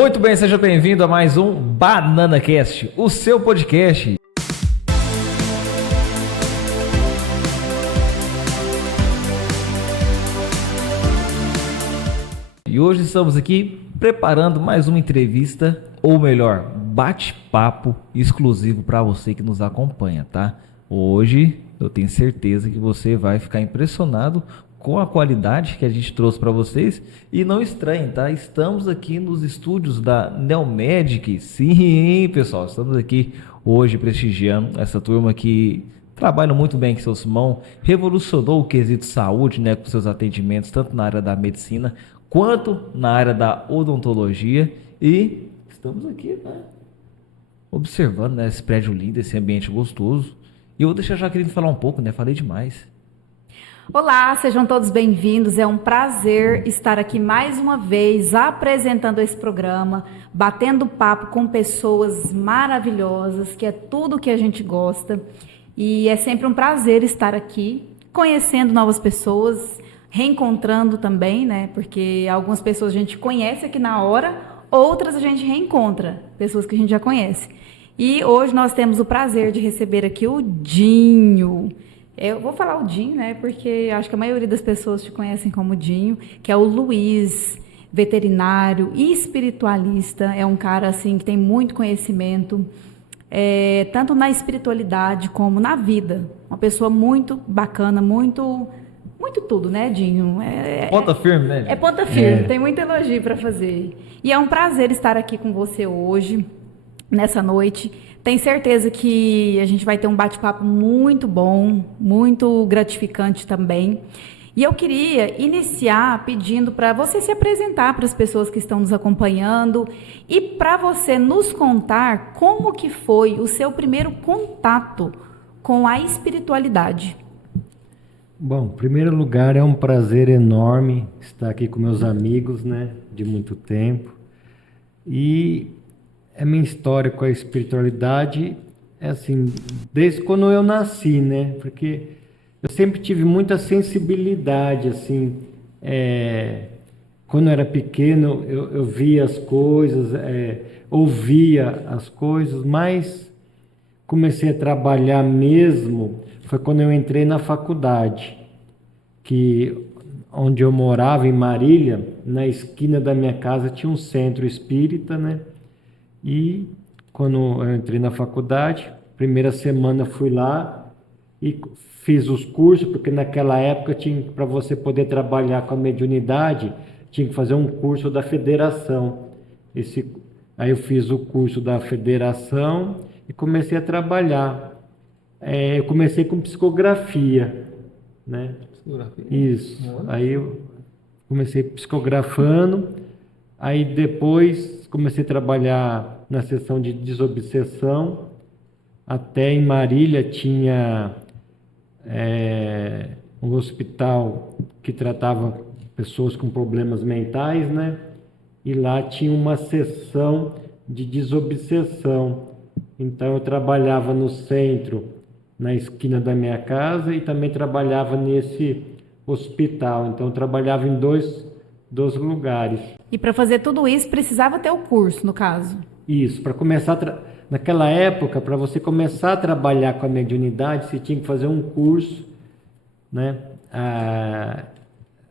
Muito bem, seja bem-vindo a mais um BananaCast, o seu podcast. E hoje estamos aqui preparando mais uma entrevista, ou melhor, bate-papo exclusivo para você que nos acompanha, tá? Hoje eu tenho certeza que você vai ficar impressionado com a qualidade que a gente trouxe para vocês e não estranhe, tá? Estamos aqui nos estúdios da Neomedic. Sim, pessoal, estamos aqui hoje prestigiando essa turma que trabalha muito bem com seu Simão, revolucionou o quesito saúde, né, com seus atendimentos, tanto na área da medicina quanto na área da odontologia. E estamos aqui, né, observando, né, esse prédio lindo, esse ambiente gostoso. E eu vou deixar a Jaqueline falar um pouco, né? Falei demais. Olá, sejam todos bem-vindos. É um prazer estar aqui mais uma vez apresentando esse programa, batendo papo com pessoas maravilhosas, que é tudo que a gente gosta. E é sempre um prazer estar aqui, conhecendo novas pessoas, reencontrando também, né? Porque algumas pessoas a gente conhece aqui na hora, outras a gente reencontra, pessoas que a gente já conhece. E hoje nós temos o prazer de receber aqui o Dinho. Eu vou falar o Dinho, né? Porque acho que a maioria das pessoas te conhecem como Dinho, que é o Luiz, veterinário e espiritualista. É um cara assim que tem muito conhecimento, tanto na espiritualidade como na vida. Uma pessoa muito bacana, muito tudo, né, Dinho? Ponta firme, né? É ponta firme, tem muito elogio para fazer. E é um prazer estar aqui com você hoje, nessa noite. Tenho certeza que a gente vai ter um bate-papo muito bom, muito gratificante também. E eu queria iniciar pedindo para você se apresentar para as pessoas que estão nos acompanhando e para você nos contar como que foi o seu primeiro contato com a espiritualidade. Bom, em primeiro lugar, é um prazer enorme estar aqui com meus amigos, né, de muito tempo. E a minha história com a espiritualidade é assim, desde quando eu nasci, né? Porque eu sempre tive muita sensibilidade, assim. Quando eu era pequeno, eu via as coisas, ouvia as coisas, mas comecei a trabalhar mesmo, foi quando eu entrei na faculdade, onde eu morava, em Marília, na esquina da minha casa tinha um centro espírita, né? E quando eu entrei na faculdade, primeira semana fui lá e fiz os cursos, porque naquela época para você poder trabalhar com a mediunidade, tinha que fazer um curso da federação. Aí eu fiz o curso da federação e comecei a trabalhar. Eu comecei com psicografia, né? Psicografia? Isso. Aí eu comecei psicografando, aí depois comecei a trabalhar na seção de desobsessão. Até em Marília tinha um hospital que tratava pessoas com problemas mentais, né? E lá tinha uma seção de desobsessão. Então eu trabalhava no centro, na esquina da minha casa, e também trabalhava nesse hospital. Então eu trabalhava em dois lugares. E para fazer tudo isso, precisava ter o curso, no caso? Isso, para começar, naquela época, para você começar a trabalhar com a mediunidade, você tinha que fazer um curso, né,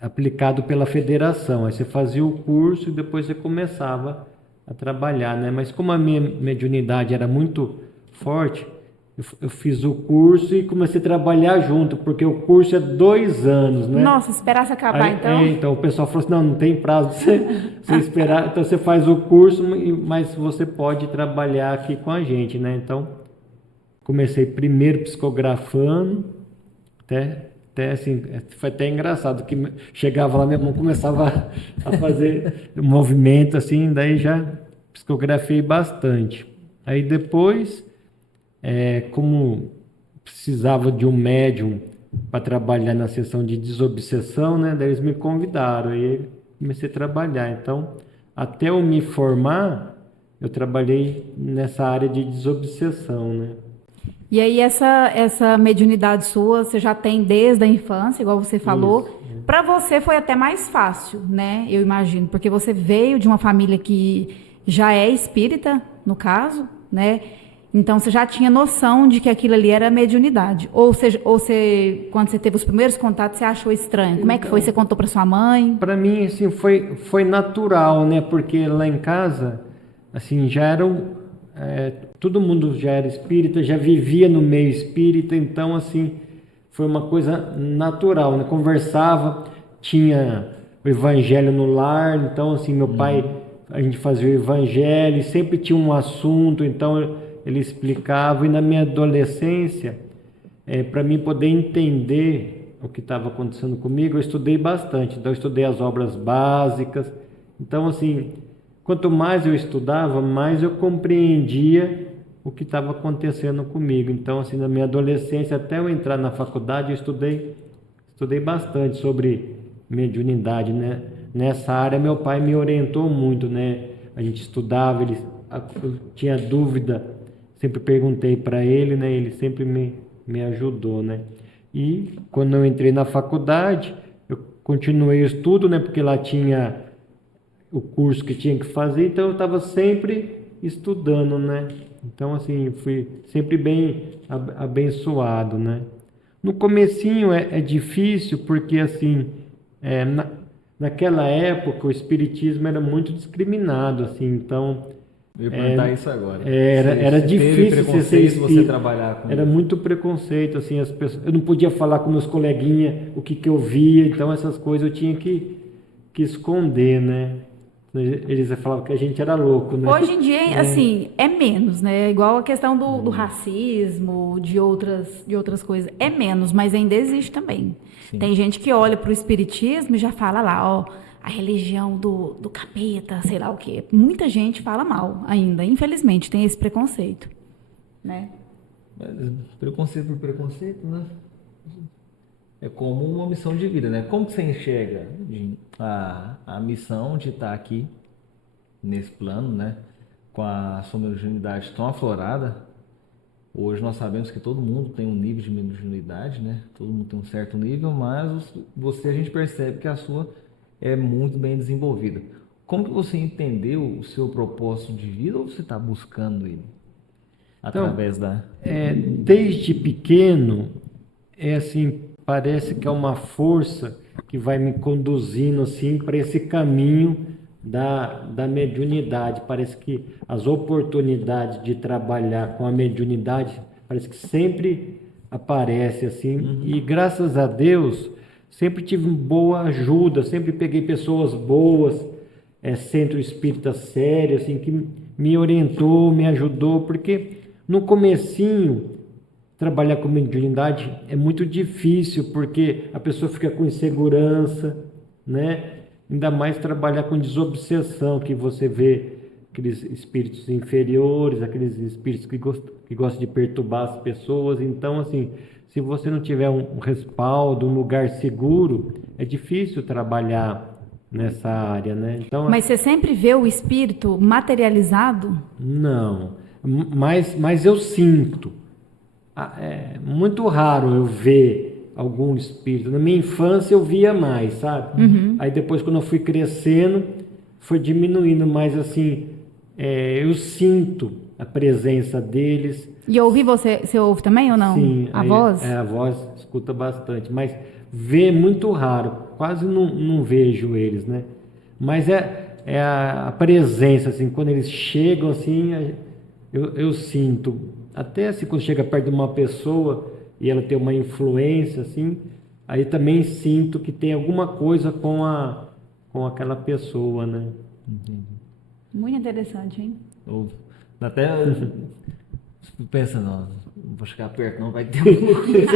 aplicado pela federação. Aí você fazia o curso e depois você começava a trabalhar, né? Mas como a minha mediunidade era muito forte, eu fiz o curso e comecei a trabalhar junto, porque o curso é 2 anos, né? Nossa, esperasse acabar. Aí, então? Então o pessoal falou assim, não tem prazo de você esperar, então você faz o curso, mas você pode trabalhar aqui com a gente, né? Então, comecei primeiro psicografando, até assim, foi até engraçado, que chegava lá, minha mão começava a fazer movimento assim, daí já psicografei bastante. Aí depois, como precisava de um médium para trabalhar na sessão de desobsessão, né? Daí eles me convidaram, aí comecei a trabalhar. Então, até eu me formar, eu trabalhei nessa área de desobsessão, né? E aí essa mediunidade sua, você já tem desde a infância, igual você falou. Para você foi até mais fácil, né? Eu imagino, porque você veio de uma família que já é espírita, no caso, né? Então você já tinha noção de que aquilo ali era mediunidade. Ou seja, quando você teve os primeiros contatos, você achou estranho. Como é que foi? Você contou para sua mãe? Para mim, assim, foi natural, né? Porque lá em casa, assim, já eram... todo mundo já era espírita, já vivia no meio espírita, então, assim, foi uma coisa natural, né? Conversava, tinha o evangelho no lar, então, assim, meu pai, a gente fazia o evangelho, sempre tinha um assunto, então ele explicava, e na minha adolescência, para mim poder entender o que estava acontecendo comigo, eu estudei bastante, então eu estudei as obras básicas, então, assim, quanto mais eu estudava, mais eu compreendia o que estava acontecendo comigo. Então, assim, na minha adolescência, até eu entrar na faculdade, eu estudei bastante sobre mediunidade, né? Nessa área, meu pai me orientou muito, né? A gente estudava, eu tinha dúvida, sempre perguntei para ele, né? Ele sempre me ajudou, né? E quando eu entrei na faculdade, eu continuei o estudo, né? Porque lá tinha o curso que tinha que fazer, então eu estava sempre estudando, né? Então, assim, fui sempre bem abençoado, né? No comecinho é difícil, porque, assim, naquela época o espiritismo era muito discriminado, assim, então... Eu ia perguntar isso agora. Era difícil você ser espírita, você trabalhar com era isso. muito preconceito, assim, as pessoas, eu não podia falar com meus coleguinhas o que eu via, então essas coisas eu tinha que esconder, né? Eles falavam que a gente era louco, né? Hoje em dia, assim, é menos, né? Igual a questão do racismo, de outras coisas. É menos, mas ainda existe também. Sim. Tem gente que olha para o espiritismo e já fala lá, ó, a religião do capeta, sei lá o quê. Muita gente fala mal ainda, infelizmente, tem esse preconceito, né? Mas preconceito por preconceito, né? É como uma missão de vida, né? Como que você enxerga a missão de estar aqui nesse plano, né? Com a sua mediunidade tão aflorada. Hoje nós sabemos que todo mundo tem um nível de mediunidade, né? Todo mundo tem um certo nível, mas a gente percebe que a sua é muito bem desenvolvida. Como que você entendeu o seu propósito de vida, ou você está buscando ele através desde pequeno, assim, parece que é uma força que vai me conduzindo assim para esse caminho da mediunidade. Parece que as oportunidades de trabalhar com a mediunidade parece que sempre aparece assim. E graças a Deus sempre tive boa ajuda, sempre peguei pessoas boas, centro espírita sério, assim, que me orientou, me ajudou, porque no comecinho trabalhar com mediunidade é muito difícil, porque a pessoa fica com insegurança, né? Ainda mais trabalhar com desobsessão, que você vê aqueles espíritos inferiores, aqueles espíritos que gostam de perturbar as pessoas. Então, assim, se você não tiver um respaldo, um lugar seguro, é difícil trabalhar nessa área, né? Então, Mas você sempre vê o espírito materializado? não, mas eu sinto. É muito raro eu ver algum espírito. Na minha infância eu via mais, sabe? Aí depois, quando eu fui crescendo, foi diminuindo, mas assim, eu sinto a presença deles. E ouvir você ouve também ou não? Sim, A voz? A voz escuta bastante, mas ver muito raro, quase não vejo eles, né? Mas é a presença, assim, quando eles chegam, assim, eu sinto. Até assim, quando chega perto de uma pessoa e ela tem uma influência, assim, aí também sinto que tem alguma coisa com aquela pessoa, né? Muito interessante, hein? Até pensa, não vou chegar perto, não vai ter alguma coisa.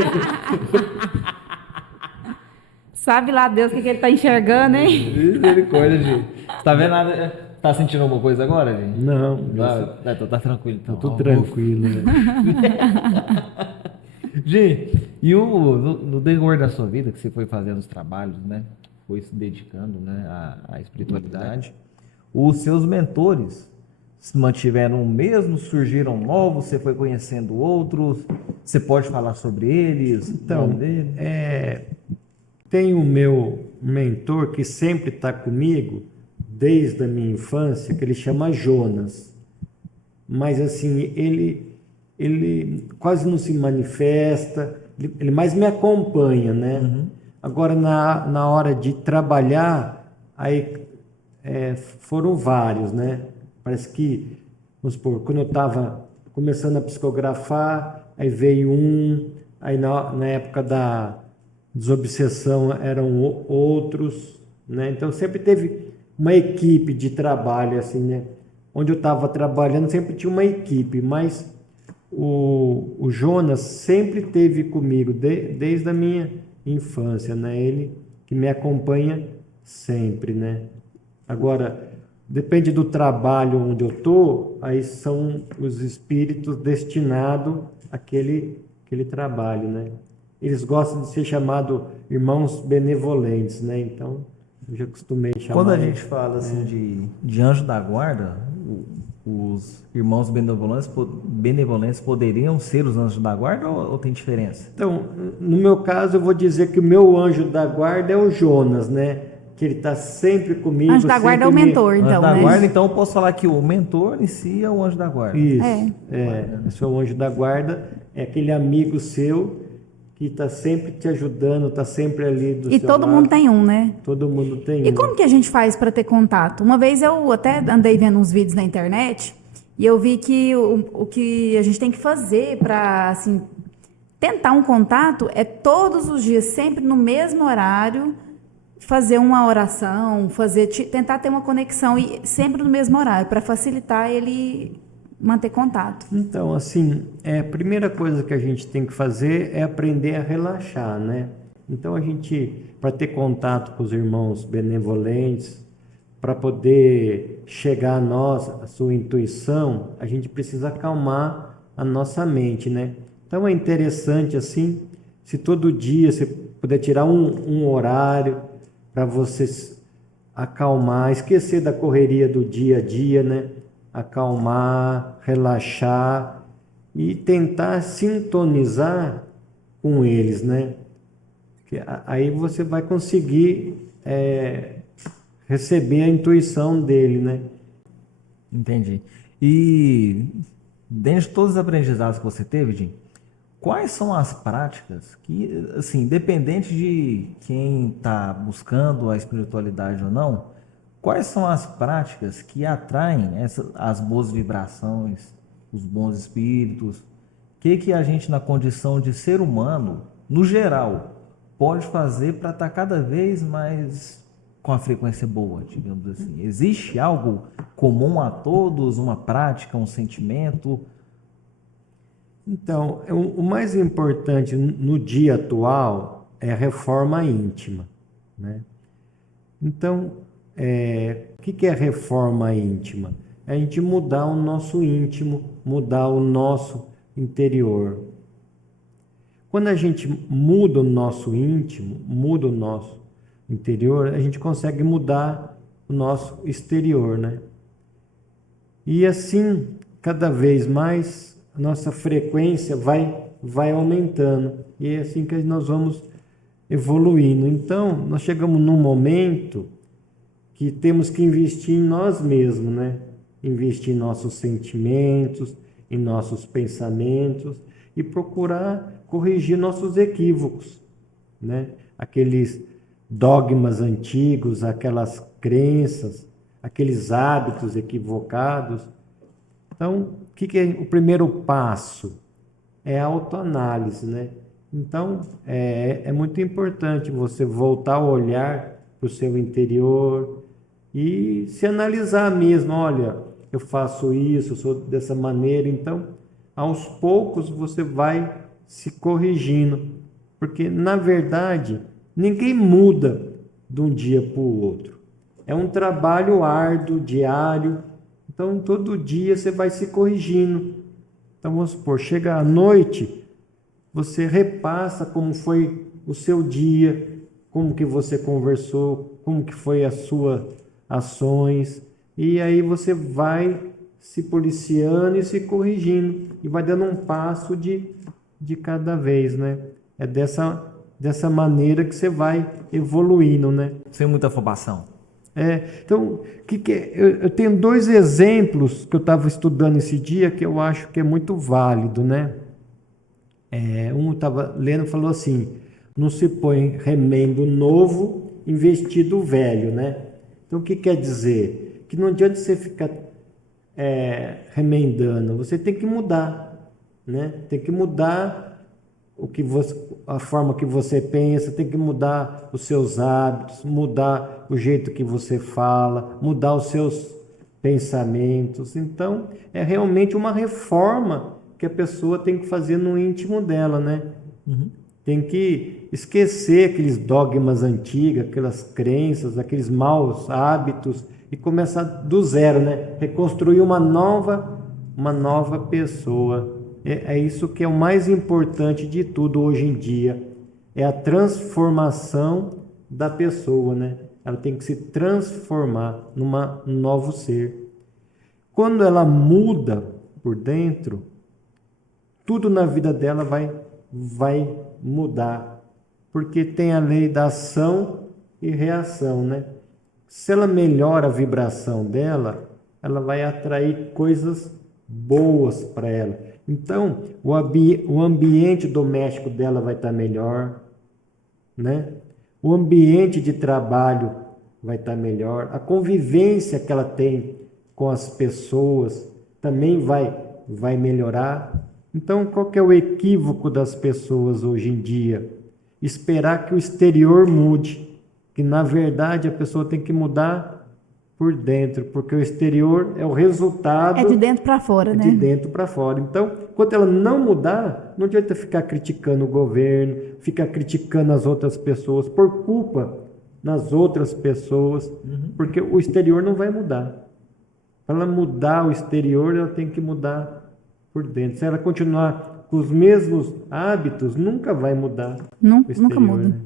Sabe lá Deus o que ele tá enxergando, hein? Misericórdia, gente. Você tá vendo nada? Tá sentindo alguma coisa agora, gente? Não, Tá tranquilo, então. eu tô tranquilo, né? Gente, e no decorrer da sua vida, que você foi fazendo os trabalhos, né? Foi se dedicando, né, à espiritualidade, os seus mentores se mantiveram o mesmo, surgiram novos, você foi conhecendo outros, você pode falar sobre eles? Então, tem o meu mentor que sempre está comigo desde a minha infância, que ele chama Jonas. Mas assim, ele quase não se manifesta, ele mais me acompanha, né? Agora, na hora de trabalhar, aí foram vários, né? Parece que, vamos supor, quando eu estava começando a psicografar, aí veio aí na época da desobsessão eram outros, né? Então sempre teve uma equipe de trabalho, assim, né? Onde eu estava trabalhando sempre tinha uma equipe, mas o Jonas sempre teve comigo desde a minha infância, né? Ele que me acompanha sempre, né? Agora, depende do trabalho onde eu estou, aí são os espíritos destinados àquele trabalho, né? Eles gostam de ser chamados irmãos benevolentes, né? Então, eu já costumei chamar. Quando a gente fala assim de anjo da guarda, os irmãos benevolentes poderiam ser os anjos da guarda ou tem diferença? Então, no meu caso, eu vou dizer que o meu anjo da guarda é o Jonas, né? Que ele está sempre comigo. Anjo da guarda é o mentor, então, anjo da né? guarda, então eu posso falar que o mentor inicia o anjo da guarda. Isso, esse é o anjo da guarda, é aquele amigo seu que está sempre te ajudando, está sempre ali do seu lado. E todo mundo tem um, né? Todo mundo tem um. E como que a gente faz para ter contato? Uma vez eu até andei vendo uns vídeos na internet e eu vi que o que a gente tem que fazer para, assim, tentar um contato é todos os dias, sempre no mesmo horário, fazer uma oração, tentar ter uma conexão e sempre no mesmo horário, para facilitar ele manter contato. Então, assim, a primeira coisa que a gente tem que fazer é aprender a relaxar, né? Então, a gente, para ter contato com os irmãos benevolentes, para poder chegar a nós, a sua intuição, a gente precisa acalmar a nossa mente, né? Então, é interessante, assim, se todo dia você puder tirar um horário para você acalmar, esquecer da correria do dia a dia, né? Acalmar, relaxar e tentar sintonizar com eles, né? Aí você vai conseguir receber a intuição dele, né? Entendi. E dentro de todos os aprendizados que você teve, Jim, quais são as práticas que, assim, independente de quem está buscando a espiritualidade ou não, quais são as práticas que atraem as boas vibrações, os bons espíritos? O que a gente, na condição de ser humano, no geral, pode fazer para estar cada vez mais com a frequência boa, digamos assim? Existe algo comum a todos, uma prática, um sentimento? Então, o mais importante no dia atual é a reforma íntima, né? Então, o que é reforma íntima? É a gente mudar o nosso íntimo, mudar o nosso interior. Quando a gente muda o nosso íntimo, muda o nosso interior, a gente consegue mudar o nosso exterior, né? E assim, cada vez mais, a nossa frequência vai aumentando. E é assim que nós vamos evoluindo. Então, nós chegamos num momento que temos que investir em nós mesmos, né? Investir em nossos sentimentos, em nossos pensamentos e procurar corrigir nossos equívocos, né? Aqueles dogmas antigos, aquelas crenças, aqueles hábitos equivocados. Então, o que é o primeiro passo? É a autoanálise, né? Então, é muito importante você voltar a olhar para o seu interior e se analisar mesmo. Olha, eu faço isso, eu sou dessa maneira. Então, aos poucos você vai se corrigindo, porque na verdade ninguém muda de um dia para o outro. É um trabalho árduo, diário. Então, todo dia você vai se corrigindo. Então, vamos supor, chega à noite, você repassa como foi o seu dia, como que você conversou, como que foi as suas ações, e aí você vai se policiando e se corrigindo, e vai dando um passo de cada vez, né? É dessa maneira que você vai evoluindo, né? Sem muita afobação. Então, eu tenho 2 exemplos que eu estava estudando esse dia que eu acho que é muito válido, né? Um estava lendo e falou assim: não se põe remendo novo em vestido velho, né? Então, o que quer dizer? Que não adianta você ficar remendando, você tem que mudar, né? Tem que mudar a forma que você pensa, tem que mudar os seus hábitos, mudar o jeito que você fala, mudar os seus pensamentos. Então, é realmente uma reforma que a pessoa tem que fazer no íntimo dela, né? Tem que esquecer aqueles dogmas antigos, aquelas crenças, aqueles maus hábitos e começar do zero, né? Reconstruir uma nova pessoa. É isso que é o mais importante de tudo hoje em dia, é a transformação da pessoa, né? Ela tem que se transformar num novo ser. Quando ela muda por dentro, tudo na vida dela vai mudar, porque tem a lei da ação e reação, né? Se ela melhora a vibração dela, ela vai atrair coisas boas para ela. Então, o ambiente doméstico dela vai estar melhor, né? O ambiente de trabalho vai estar melhor. A convivência que ela tem com as pessoas também vai melhorar. Então, qual que é o equívoco das pessoas hoje em dia? Esperar que o exterior mude, que na verdade a pessoa tem que mudar por dentro, porque o exterior é o resultado... É de dentro para fora, né? De dentro para fora. Então, enquanto ela não mudar, não adianta ficar criticando o governo, ficar criticando as outras pessoas, por culpa nas outras pessoas, porque o exterior não vai mudar. Para ela mudar o exterior, ela tem que mudar por dentro. Se ela continuar com os mesmos hábitos, nunca vai mudar o exterior, nunca muda. Né?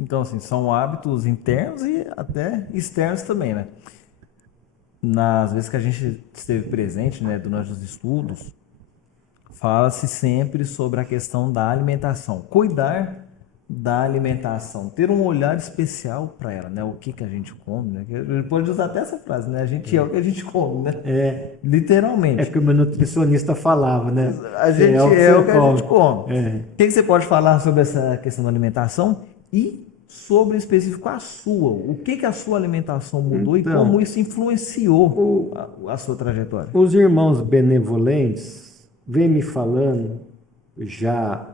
Então, assim, são hábitos internos e até externos também, né? Nas vezes que a gente esteve presente, né, durante os estudos, fala-se sempre sobre a questão da alimentação. Cuidar da alimentação, ter um olhar especial para ela, né? O que a gente come, né? A gente pode usar até essa frase, né? A gente é o que a gente come, né? Literalmente. É que o meu nutricionista falava, né? A gente é o que a gente come. É. O que você pode falar sobre essa questão da alimentação e sobre em específico a sua? O que a sua alimentação mudou Então, e como isso influenciou a sua trajetória? Os irmãos benevolentes vêm me falando já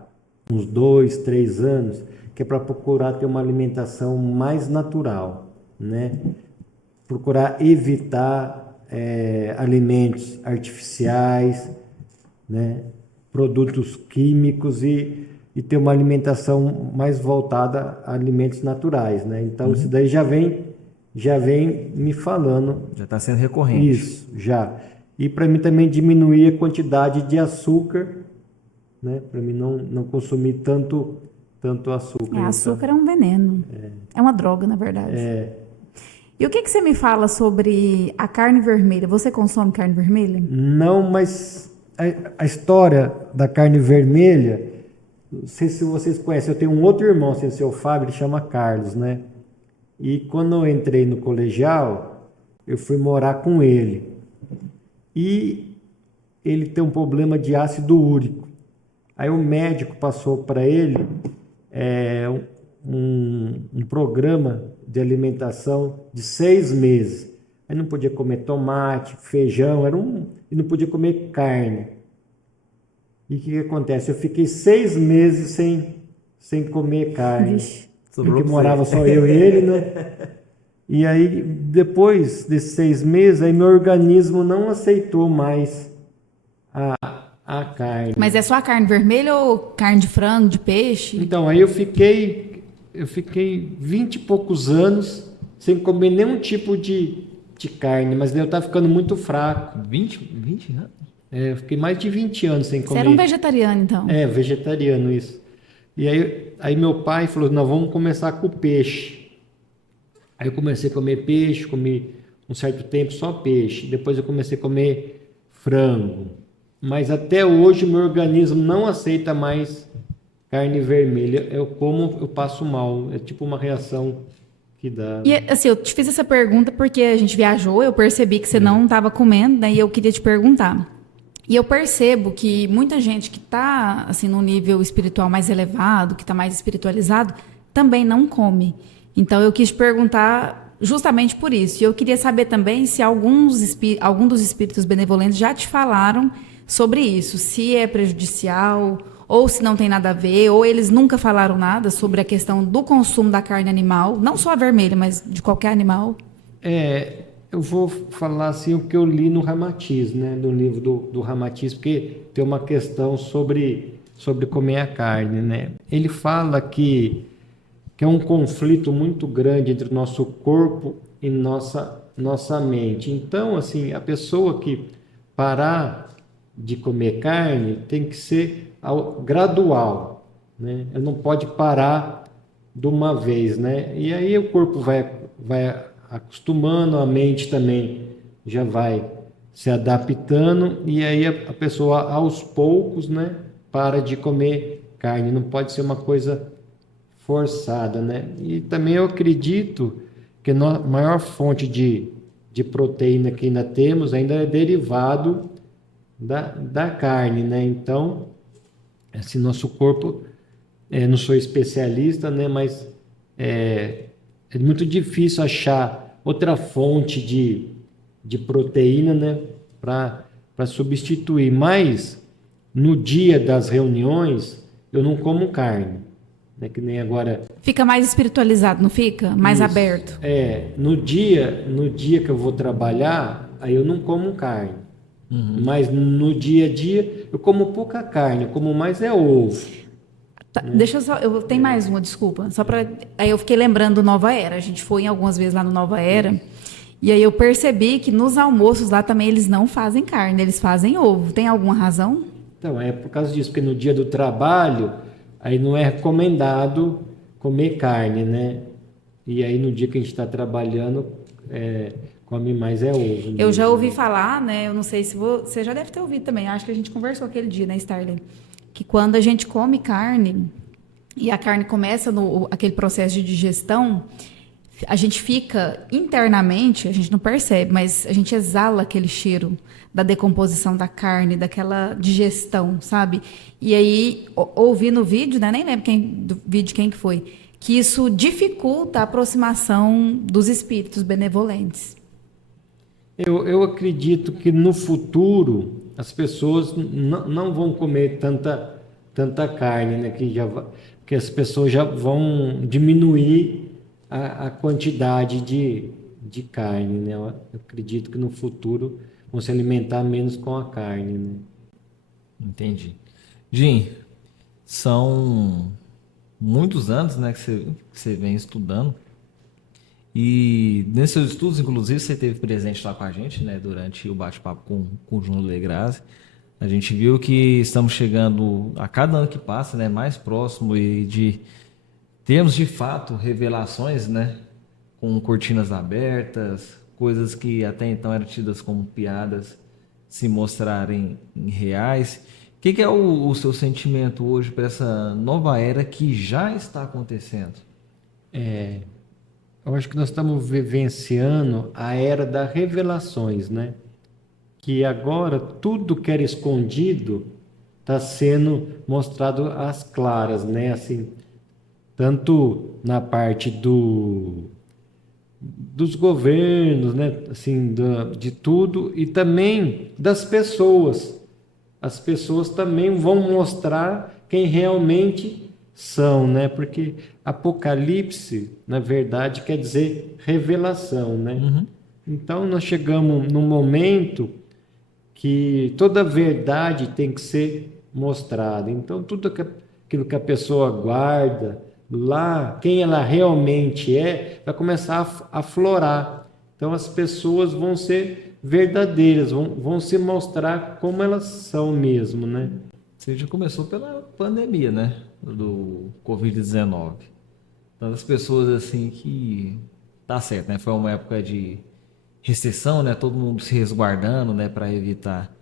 uns 2, 3 anos que é para procurar ter uma alimentação mais natural, né? Procurar evitar alimentos artificiais, né? Produtos químicos e ter uma alimentação mais voltada a alimentos naturais, né? Então, isso daí já vem me falando. Já está sendo recorrente. Isso, já. E para mim também diminuir a quantidade de açúcar, né? Para mim não consumir tanto açúcar. Açúcar é um veneno. É uma droga, na verdade. E o que você me fala sobre a carne vermelha? Você consome carne vermelha? Não, mas a história da carne vermelha... Não sei se vocês conhecem, eu tenho um outro irmão, sem ser o Fábio, ele chama Carlos, né? E quando eu entrei no colegial, eu fui morar com ele. E ele tem um problema de ácido úrico. Aí o médico passou para ele um programa de alimentação de 6 meses. Aí não podia comer tomate, feijão, e não podia comer carne. E o que acontece? Eu fiquei 6 meses sem comer carne. Vixe. Porque morava só eu e ele, né? E aí, depois desses 6 meses, aí meu organismo não aceitou mais a carne. Mas é só a carne vermelha ou carne de frango, de peixe? Então, aí eu fiquei 20 e poucos anos sem comer nenhum tipo de carne, mas daí eu estava ficando muito fraco. 20 anos? Eu fiquei mais de 20 anos sem comer. Você era um vegetariano, então? Vegetariano, isso. E aí meu pai falou, não, vamos começar com o peixe. Aí eu comecei a comer peixe, comi um certo tempo só peixe. Depois eu comecei a comer frango. Mas até hoje meu organismo não aceita mais carne vermelha. Eu como, eu passo mal. É tipo uma reação que dá. E assim, eu te fiz essa pergunta porque a gente viajou, eu percebi que você não estava comendo, daí eu queria te perguntar. E eu percebo que muita gente que está assim num nível espiritual mais elevado, que está mais espiritualizado, também não come. Então eu quis te perguntar justamente por isso. E eu queria saber também se algum dos espíritos benevolentes já te falaram sobre isso, se é prejudicial ou se não tem nada a ver, ou eles nunca falaram nada sobre a questão do consumo da carne animal, não só a vermelha, mas de qualquer animal. Eu vou falar assim o que eu li no Ramatiz, né, no livro do Ramatiz, porque tem uma questão sobre comer a carne, né? Ele fala que é um conflito muito grande entre o nosso corpo e nossa mente. Então, assim, a pessoa que parar de comer carne tem que ser gradual, né? Ela não pode parar de uma vez, né? E aí o corpo vai acostumando, a mente também já vai se adaptando, e aí a pessoa aos poucos, né, para de comer carne. Não pode ser uma coisa forçada, né? E também eu acredito que a maior fonte de proteína que ainda temos ainda é derivado da carne, né? Então, assim, nosso corpo, não sou especialista, né? Mas é muito difícil achar outra fonte de proteína, né? Para substituir. Mas, no dia das reuniões, eu não como carne, né? Que nem agora. Fica mais espiritualizado, não fica? Mais Isso. aberto. No dia que eu vou trabalhar, aí eu não como carne. Mas no dia a dia eu como pouca carne, eu como mais ovo. Tá, deixa eu só, eu tenho mais uma, desculpa. Só para aí eu fiquei lembrando do Nova Era. A gente foi em algumas vezes lá no Nova Era. E aí eu percebi que nos almoços lá também eles não fazem carne, eles fazem ovo. Tem alguma razão? Então, é por causa disso, porque no dia do trabalho, aí não é recomendado comer carne, né? E aí no dia que a gente está trabalhando, come mais ovo. Eu já ouvi falar, né? Eu não sei se você já deve ter ouvido também. Acho que a gente conversou aquele dia, né, Starley? Que quando a gente come carne e a carne começa aquele processo de digestão, a gente fica internamente, a gente não percebe, mas a gente exala aquele cheiro da decomposição da carne, daquela digestão, sabe? E aí, ouvi no vídeo, né? Nem lembro do vídeo quem que foi, que isso dificulta a aproximação dos espíritos benevolentes. Eu acredito que no futuro as pessoas não vão comer tanta carne, né? Que as pessoas já vão diminuir a quantidade de carne, né? Eu acredito que no futuro vão se alimentar menos com a carne, né? Entendi. Jim, são muitos anos, né, que você vem estudando. E nesses seus estudos, inclusive, você esteve presente lá com a gente, né, durante o bate-papo com o Júnior Legrazzi. A gente viu que estamos chegando, a cada ano que passa, né, mais próximo e de termos, de fato, revelações, né, com cortinas abertas, coisas que até então eram tidas como piadas, se mostrarem reais. O que é o seu sentimento hoje para essa nova era que já está acontecendo? Eu acho que nós estamos vivenciando a era das revelações, né? Que agora tudo que era escondido está sendo mostrado às claras, né? Assim, tanto na parte dos governos, né? Assim, de tudo, e também das pessoas. As pessoas também vão mostrar quem realmente são, né? Porque Apocalipse, na verdade, quer dizer revelação, né? Então, nós chegamos num momento que toda a verdade tem que ser mostrada. Então, tudo aquilo que a pessoa guarda lá, quem ela realmente vai começar a aflorar. Então, as pessoas vão ser verdadeiras, vão se mostrar como elas são mesmo, né? Você já começou pela pandemia, né? Do Covid-19. Tantas pessoas assim que... Tá certo, né? Foi uma época de recessão, né? Todo mundo se resguardando, né? Para evitar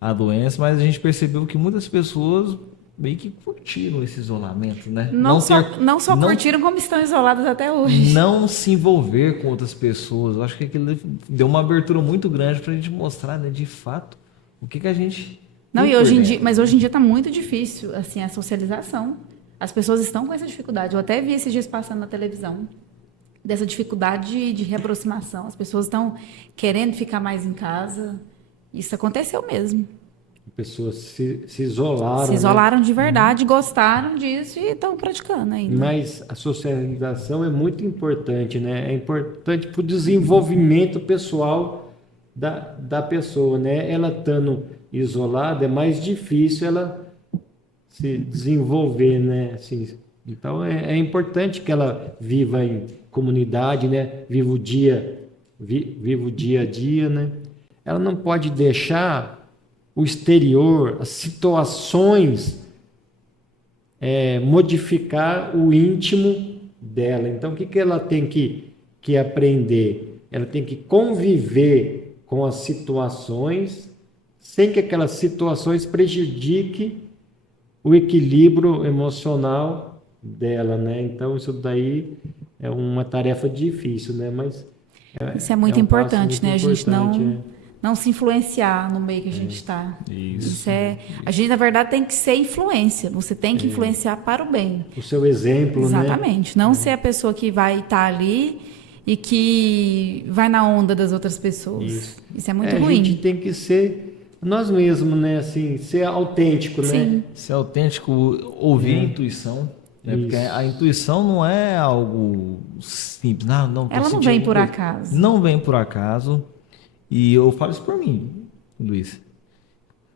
a doença. Mas a gente percebeu que muitas pessoas meio que curtiram esse isolamento, né? Não só, ter- não só não- curtiram, como estão isoladas até hoje. não se envolver com outras pessoas. Eu acho que aquilo deu uma abertura muito grande para a gente mostrar, né, de fato, o que a gente Não, tem e hoje por em dia, dentro. mas hoje em dia está muito difícil, assim, a socialização. As pessoas estão com essa dificuldade. Eu até vi esses dias passando na televisão, dessa dificuldade de reaproximação. As pessoas estão querendo ficar mais em casa. Isso aconteceu mesmo. Pessoas se isolaram, Se né? isolaram de verdade, gostaram disso e estão praticando ainda. Mas a socialização é muito importante, né? É importante para o desenvolvimento pessoal da pessoa, né? Ela estando isolada, é mais difícil ela se desenvolver, né? Assim, então, é importante que ela viva em comunidade, né? Viva o dia a dia, né? Ela não pode deixar o exterior, as situações modificar o íntimo dela. Então, o que ela tem que aprender? Ela tem que conviver com as situações sem que aquelas situações prejudiquem o equilíbrio emocional dela, né? Então, isso daí é uma tarefa difícil, né? Mas Isso é muito um passo importante, muito né? A gente importante, não se influenciar no meio que a gente está. Isso. A gente, na verdade, tem que ser influência. Você tem que influenciar para o bem. o seu exemplo, né? Exatamente. Não ser a pessoa que vai estar ali e que vai na onda das outras pessoas. Isso é muito A ruim. gente tem que ser nós mesmos, né? Assim, ser autêntico, né? Sim. Ser autêntico, ouvir a intuição, né? Porque Isso. a intuição não é algo simples. Não, tô Ela não sentindo vem por coisa. acaso. Não vem por acaso. E eu falo isso por mim, Luiz.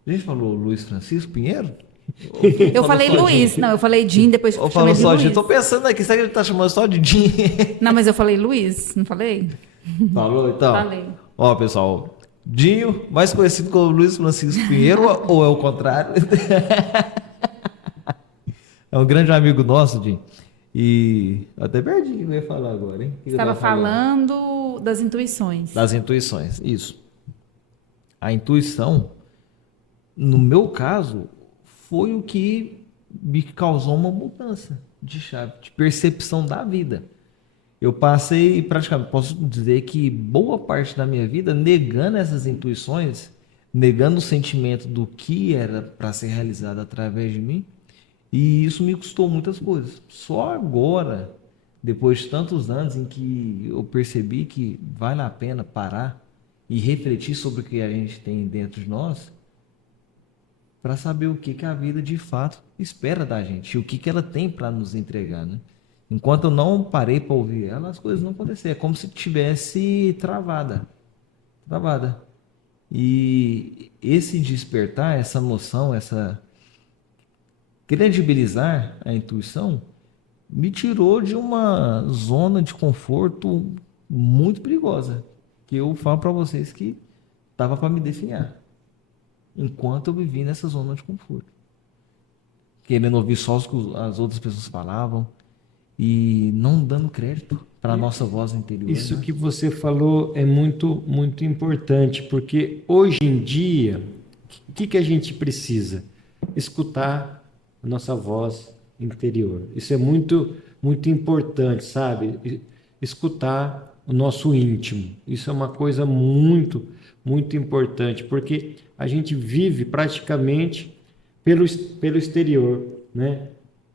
A gente falou Luiz Francisco Pinheiro? Eu falei só Luiz. Jim? Não, eu falei Jim, depois Ou chamei falou de só Luiz. Jim? Tô pensando aqui, será que ele tá chamando só de Jim? Não, mas eu falei Luiz, não falei? Falou então? Falei. Ó, pessoal, Dinho, mais conhecido como Luiz Francisco Pinheiro, ou é o contrário? É um grande amigo nosso, Dinho. E até perdi o que eu ia falar agora, hein? O que eu Estava tava falando? falando das intuições. Das intuições, isso. A intuição, no meu caso, foi o que me causou uma mudança de chave, de percepção da vida. Eu passei, praticamente, posso dizer que boa parte da minha vida negando essas intuições, negando o sentimento do que era para ser realizado através de mim, e isso me custou muitas coisas. Só agora, depois de tantos anos em que eu percebi que vale a pena parar e refletir sobre o que a gente tem dentro de nós, para saber o que a vida de fato espera da gente e o que ela tem para nos entregar, né? Enquanto eu não parei para ouvir ela, as coisas não aconteceram. É como se tivesse travada. E esse despertar, essa noção, essa credibilizar a intuição, me tirou de uma zona de conforto muito perigosa, que eu falo para vocês que estava para me definhar, enquanto eu vivi nessa zona de conforto, querendo ouvir só o que as outras pessoas falavam e não dando crédito para a nossa voz interior. Isso né? que você falou é muito, muito importante, porque hoje em dia, o que a gente precisa? Escutar a nossa voz interior. Isso é muito, muito importante, sabe? Escutar o nosso íntimo. Isso é uma coisa muito, muito importante, porque a gente vive praticamente pelo exterior, né?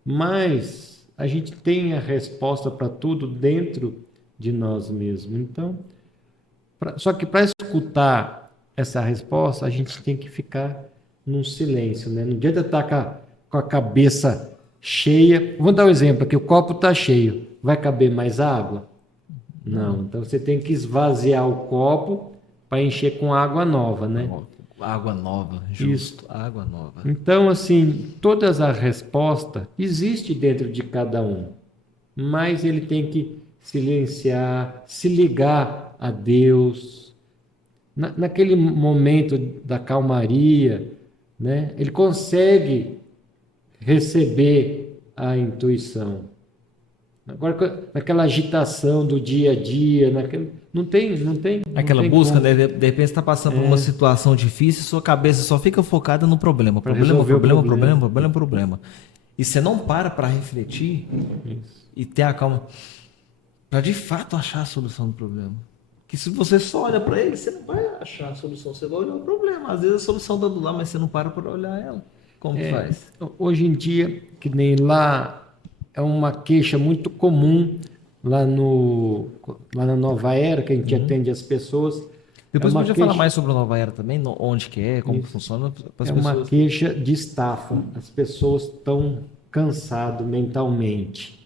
Mas a gente tem a resposta para tudo dentro de nós mesmos. Então, só que para escutar essa resposta, a gente tem que ficar num silêncio, né? Não adianta estar com a cabeça cheia. Vamos dar um exemplo aqui: o copo está cheio, vai caber mais água? Não. Então você tem que esvaziar o copo para encher com água nova, né? Água nova, justo, água nova. Então, assim, todas as respostas existem dentro de cada um, mas ele tem que silenciar, se ligar a Deus. Naquele momento da calmaria, né? Ele consegue receber a intuição. Agora, naquela agitação do dia a dia, Não tem, não Aquela tem busca, como. né? De repente você tá passando por uma situação difícil, sua cabeça só fica focada no problema. Pra Problema, resolver o problema, problema. problema, problema, problema. E você não para refletir Isso. e ter a calma para de fato achar a solução do problema. Que se você só olha para ele, você não vai achar a solução, você vai olhar o problema. Às vezes a solução está do lado, mas você não para olhar ela. Como que faz? Hoje em dia, que nem lá, é uma queixa muito comum lá na Nova Era, que a gente atende as pessoas. Depois é uma podia queixa, falar mais sobre a Nova Era também, onde que é, como que funciona, para as É uma pessoas. queixa de estafa. As pessoas estão cansadas mentalmente.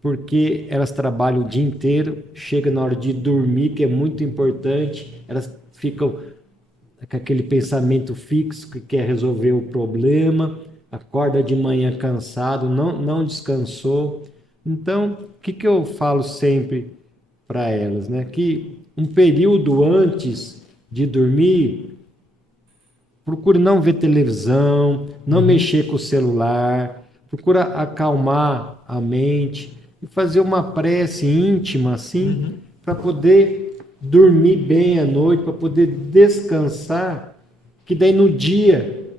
Porque elas trabalham o dia inteiro, chega na hora de dormir, que é muito importante, elas ficam com aquele pensamento fixo que quer resolver o problema, acorda de manhã cansado, não descansou. Então, o que eu falo sempre para elas, né? Que um período antes de dormir, procure não ver televisão, não mexer com o celular, procura acalmar a mente e fazer uma prece íntima assim, para poder dormir bem à noite, para poder descansar, que daí no dia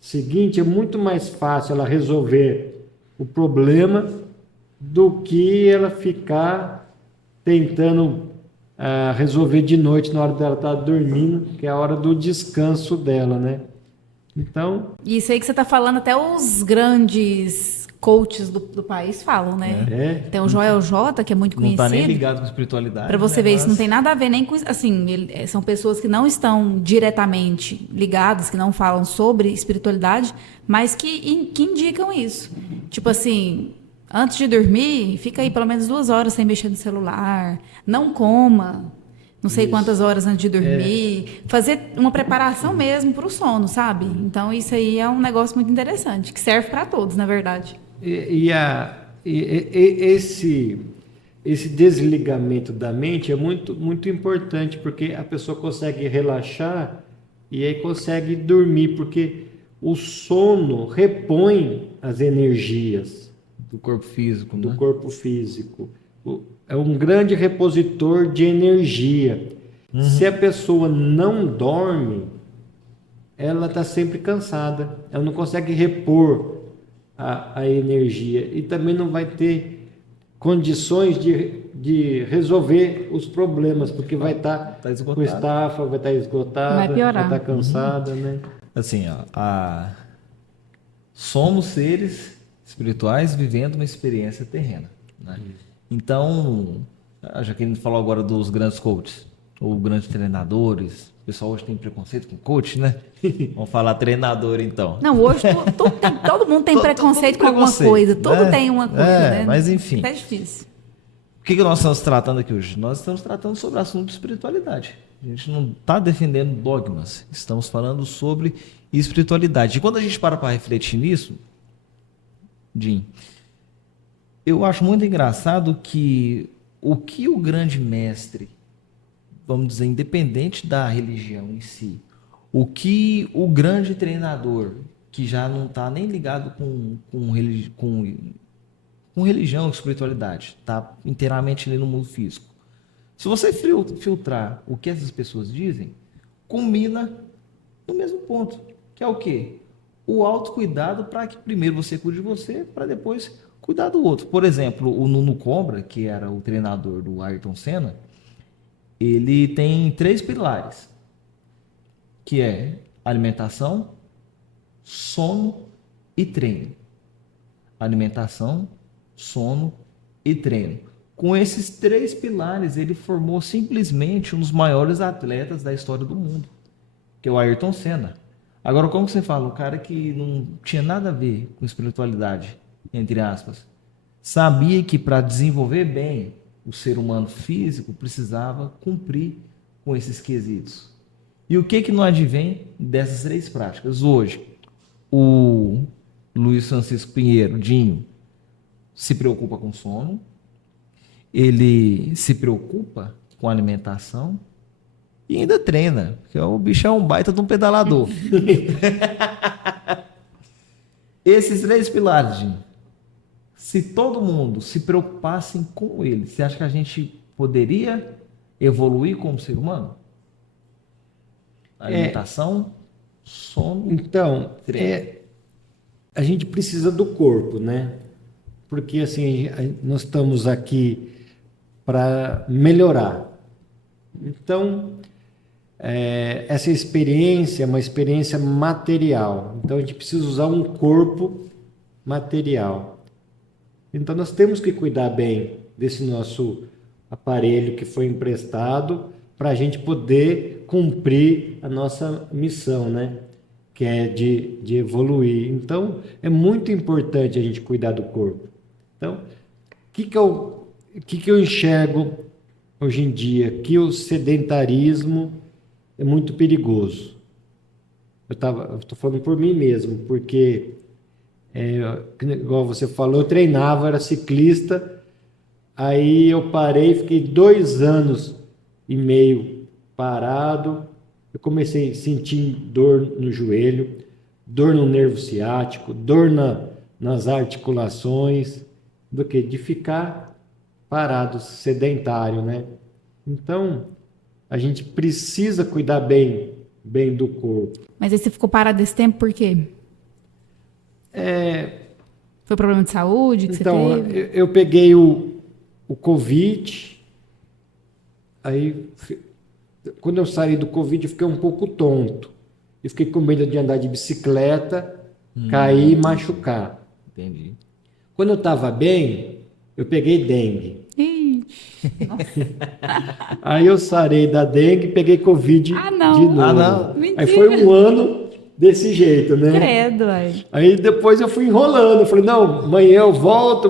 seguinte é muito mais fácil ela resolver o problema do que ela ficar tentando resolver de noite na hora dela estar dormindo, que é a hora do descanso dela, né? Então, Isso aí que você está falando, até os grandes coaches do país falam, né? Tem o Joel J, que é muito Não conhecido. está nem ligado com espiritualidade. Para você né? ver, isso não Mas- tem nada a ver nem com... Assim, são pessoas que não estão diretamente ligadas, que não falam sobre espiritualidade, mas que indicam isso. Tipo assim, antes de dormir, fica aí pelo menos 2 horas sem mexer no celular, não coma, não sei quantas horas antes de dormir, fazer uma preparação mesmo para o sono, sabe? Então, isso aí é um negócio muito interessante, que serve para todos, na verdade. Esse desligamento da mente é muito, muito importante, porque a pessoa consegue relaxar e aí consegue dormir, porque o sono repõe as energias Do corpo físico, do né? corpo físico. É um grande repositor de energia. Se a pessoa não dorme, ela está sempre cansada, ela não consegue repor a energia e também não vai ter condições de resolver os problemas, porque vai estar Tá esgotado. com estafa, vai estar esgotada, Vai piorar. estar cansada, né? Assim, ó, somos seres espirituais vivendo uma experiência terrena, né? Então, a Jaqueline falou agora dos grandes coaches, ou grandes treinadores. O pessoal hoje tem preconceito com coach, né? Vamos falar treinador, então. Não, hoje todo mundo tem preconceito Todo com alguma preconceito, coisa, tudo né? tem uma coisa, né? Mas enfim. É difícil. O que nós estamos tratando aqui hoje? Nós estamos tratando sobre o assunto de espiritualidade. A gente não está defendendo dogmas, estamos falando sobre espiritualidade. E quando a gente para refletir nisso, Jim, eu acho muito engraçado que o grande mestre, vamos dizer, independente da religião em si, o que o grande treinador, que já não está nem ligado com religião, espiritualidade, está inteiramente ali no mundo físico. Se você filtrar o que essas pessoas dizem, culmina no mesmo ponto, que é o quê? O autocuidado para que primeiro você cuide de você, para depois cuidar do outro. Por exemplo, o Nuno Combra, que era o treinador do Ayrton Senna, ele tem 3 pilares, que é alimentação, sono e treino. Alimentação, sono e treino. Com esses 3 pilares, ele formou simplesmente um dos maiores atletas da história do mundo, que é o Ayrton Senna. Agora, como você fala, um cara que não tinha nada a ver com espiritualidade, entre aspas, sabia que para desenvolver bem o ser humano físico, precisava cumprir com esses quesitos. E o que não advém dessas 3 práticas? Hoje, o Luiz Francisco Pinheiro, Dinho, se preocupa com sono, ele se preocupa com alimentação e ainda treina, porque o bicho é um baita de um pedalador. Esses 3 pilares, Dinho, se todo mundo se preocupasse com ele, você acha que a gente poderia evoluir como ser humano? Alimentação, sono, Então, treino. a gente precisa do corpo, né? Porque assim, nós estamos aqui para melhorar. Então, essa experiência é uma experiência material. Então, a gente precisa usar um corpo material. Então, nós temos que cuidar bem desse nosso aparelho que foi emprestado para a gente poder cumprir a nossa missão, né? Que é de evoluir. Então, é muito importante a gente cuidar do corpo. Então, o que eu enxergo hoje em dia? Que o sedentarismo é muito perigoso. Eu estou falando por mim mesmo, porque, igual você falou, eu treinava, era ciclista, aí eu parei, fiquei 2 anos e meio parado, eu comecei a sentir dor no joelho, dor no nervo ciático, dor nas articulações, do que de ficar parado, sedentário, né? Então, a gente precisa cuidar bem do corpo. Mas aí você ficou parado esse tempo por quê? Foi problema de saúde que Então, você teve? eu peguei o Covid, aí quando eu saí do Covid eu fiquei um pouco tonto. Eu fiquei com medo de andar de bicicleta, cair e machucar. Entendi. Quando eu estava bem, eu peguei dengue. Ih, Aí eu sarei da dengue e peguei Covid Ah, não. de novo. Ah, não. Mentira. Aí foi um ano desse jeito, né? credo, aí. Aí depois eu fui enrolando. Eu falei, não, amanhã eu volto,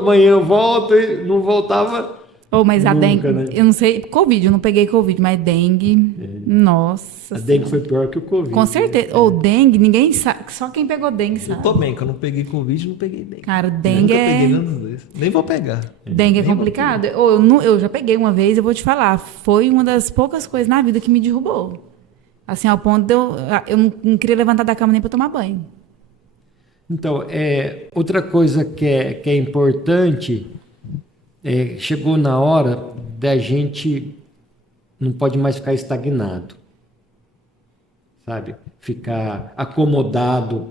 e não voltava Oh, mas a dengue, nunca, né? eu não sei, Covid, eu não peguei Covid, mas dengue, nossa. A dengue foi pior que o Covid. Com certeza. Ou dengue, ninguém sabe, só quem pegou dengue Eu sabe. tô bem, que eu não peguei Covid, não peguei dengue. Cara, Nunca dengue peguei nenhum dos dois. Nem vou pegar. dengue é Nem vou complicado. Eu já peguei uma vez, eu vou te falar, foi uma das poucas coisas na vida que me derrubou. Assim, ao ponto de eu não queria levantar da cama nem para tomar banho. Então, outra coisa que é importante, chegou na hora da gente não pode mais ficar estagnado, sabe? Ficar acomodado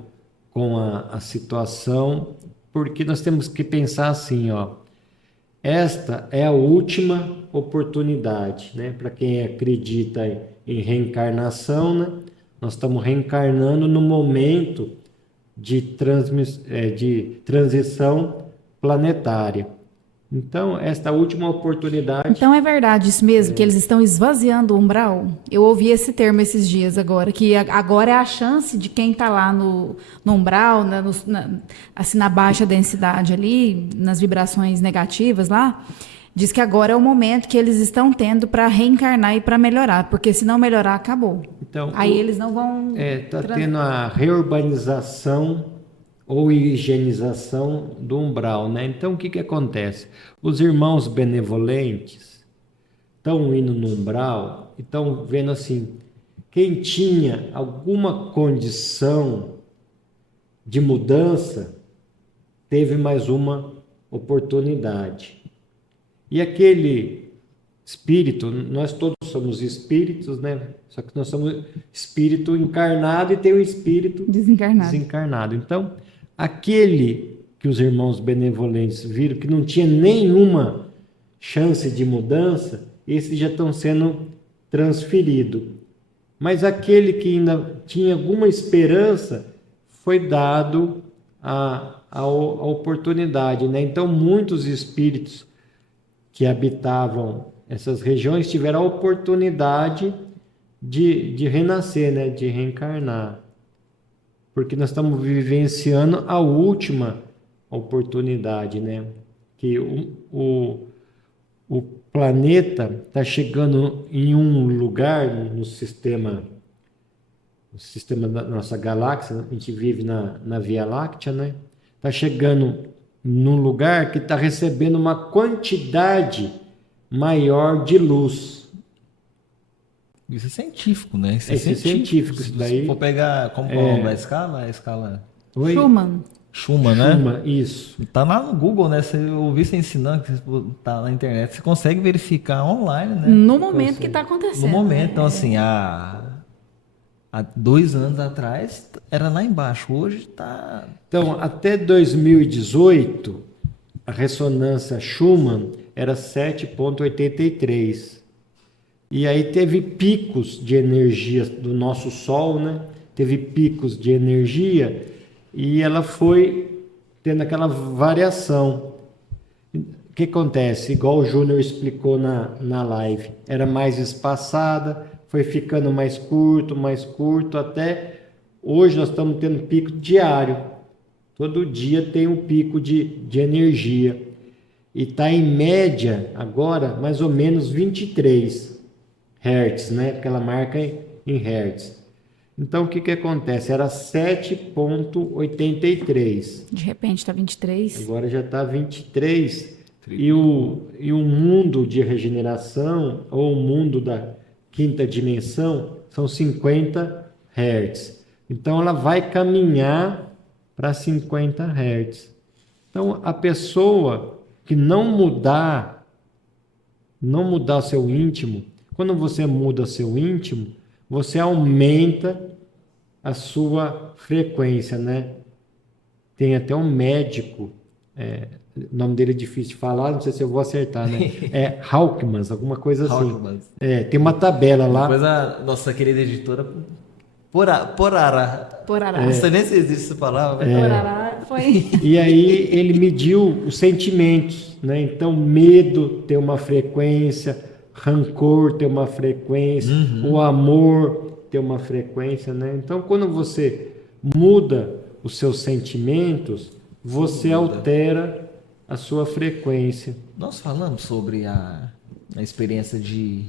com a situação, porque nós temos que pensar assim, ó, esta é a última oportunidade, né? Para quem acredita em reencarnação, né? Nós estamos reencarnando no momento de transição planetária. Então, esta última oportunidade. Então é verdade isso mesmo, que eles estão esvaziando o umbral? Eu ouvi esse termo esses dias agora, que agora é a chance de quem está lá no umbral, assim, na baixa densidade ali, nas vibrações negativas lá, diz que agora é o momento que eles estão tendo para reencarnar e para melhorar, porque se não melhorar, acabou. Então, Aí eles não vão... está tendo a reurbanização ou higienização do umbral, né? Então, o que acontece? Os irmãos benevolentes estão indo no umbral e estão vendo assim, quem tinha alguma condição de mudança teve mais uma oportunidade. E aquele espírito, nós todos somos espíritos, né? Só que nós somos espírito encarnado e tem o espírito desencarnado. Então, aquele que os irmãos benevolentes viram que não tinha nenhuma chance de mudança, esses já estão sendo transferidos. Mas aquele que ainda tinha alguma esperança, foi dado a oportunidade, né? Então, muitos espíritos que habitavam essas regiões tiveram a oportunidade de renascer, né? De reencarnar. Porque nós estamos vivenciando a última oportunidade, né? Que o planeta está chegando em um lugar no sistema da nossa galáxia, a gente vive na Via Láctea, né? Está chegando num lugar que está recebendo uma quantidade maior de luz. Isso é científico, né? Isso é científico, isso daí. Se for pegar como a escala, Oi? Schumann. Schumann, né? Schumann, isso. Tá lá no Google, né? Eu vi você ensinando, que tá na internet. Você consegue verificar online, né? No momento que está acontecendo. No momento. né? Então, assim, há 2 anos atrás era lá embaixo. Hoje tá... Então, até 2018, a ressonância Schumann era 7,83. E aí teve picos de energia do nosso Sol, né? Teve picos de energia e ela foi tendo aquela variação. O que acontece? Igual o Júnior explicou na live, era mais espaçada, foi ficando mais curto, até hoje nós estamos tendo pico diário. Todo dia tem um pico de energia. E está em média agora mais ou menos 23 Hz, né? Porque ela marca em Hz. Então o que acontece? Era 7,83. De repente está 23. Agora já está 23. E o mundo de regeneração, ou o mundo da quinta dimensão, são 50 Hz. Então ela vai caminhar para 50 Hz. Então a pessoa que não mudar seu íntimo, quando você muda seu íntimo, você aumenta a sua frequência, né? Tem até um médico, o nome dele é difícil de falar, não sei se eu vou acertar, né? É Hawkins, alguma coisa assim. Hawkins. Tem uma tabela lá. Depois a nossa querida editora Porará. Não sei nem se existe essa palavra. Porará foi. E aí ele mediu os sentimentos, né? Então medo tem uma frequência, rancor tem uma frequência, o amor tem uma frequência, né? Então quando você muda os seus sentimentos, você altera a sua frequência. Nós falamos sobre a experiência de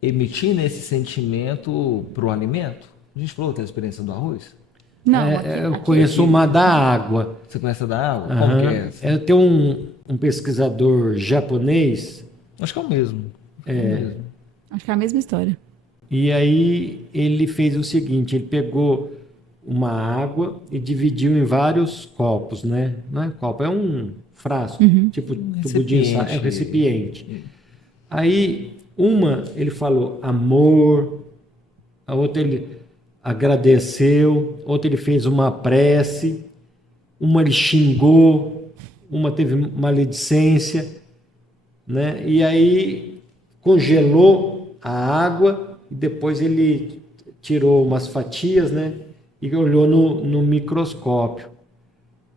emitir esse sentimento para o alimento. A gente falou que tem a experiência do arroz. Não, Eu conheço uma da água. Você conhece a da água? Como que é essa? Tem um pesquisador japonês. Acho que é o mesmo. Acho que é a mesma história. E aí ele fez o seguinte, ele pegou uma água e dividiu em vários copos, né? Não é copo, é um frasco, tipo tubo de ensaio, é um recipiente. Aí ele falou amor, a outra ele agradeceu, outra ele fez uma prece, uma ele xingou, uma teve maledicência, né? E aí congelou a água e depois ele tirou umas fatias, né? E olhou no microscópio.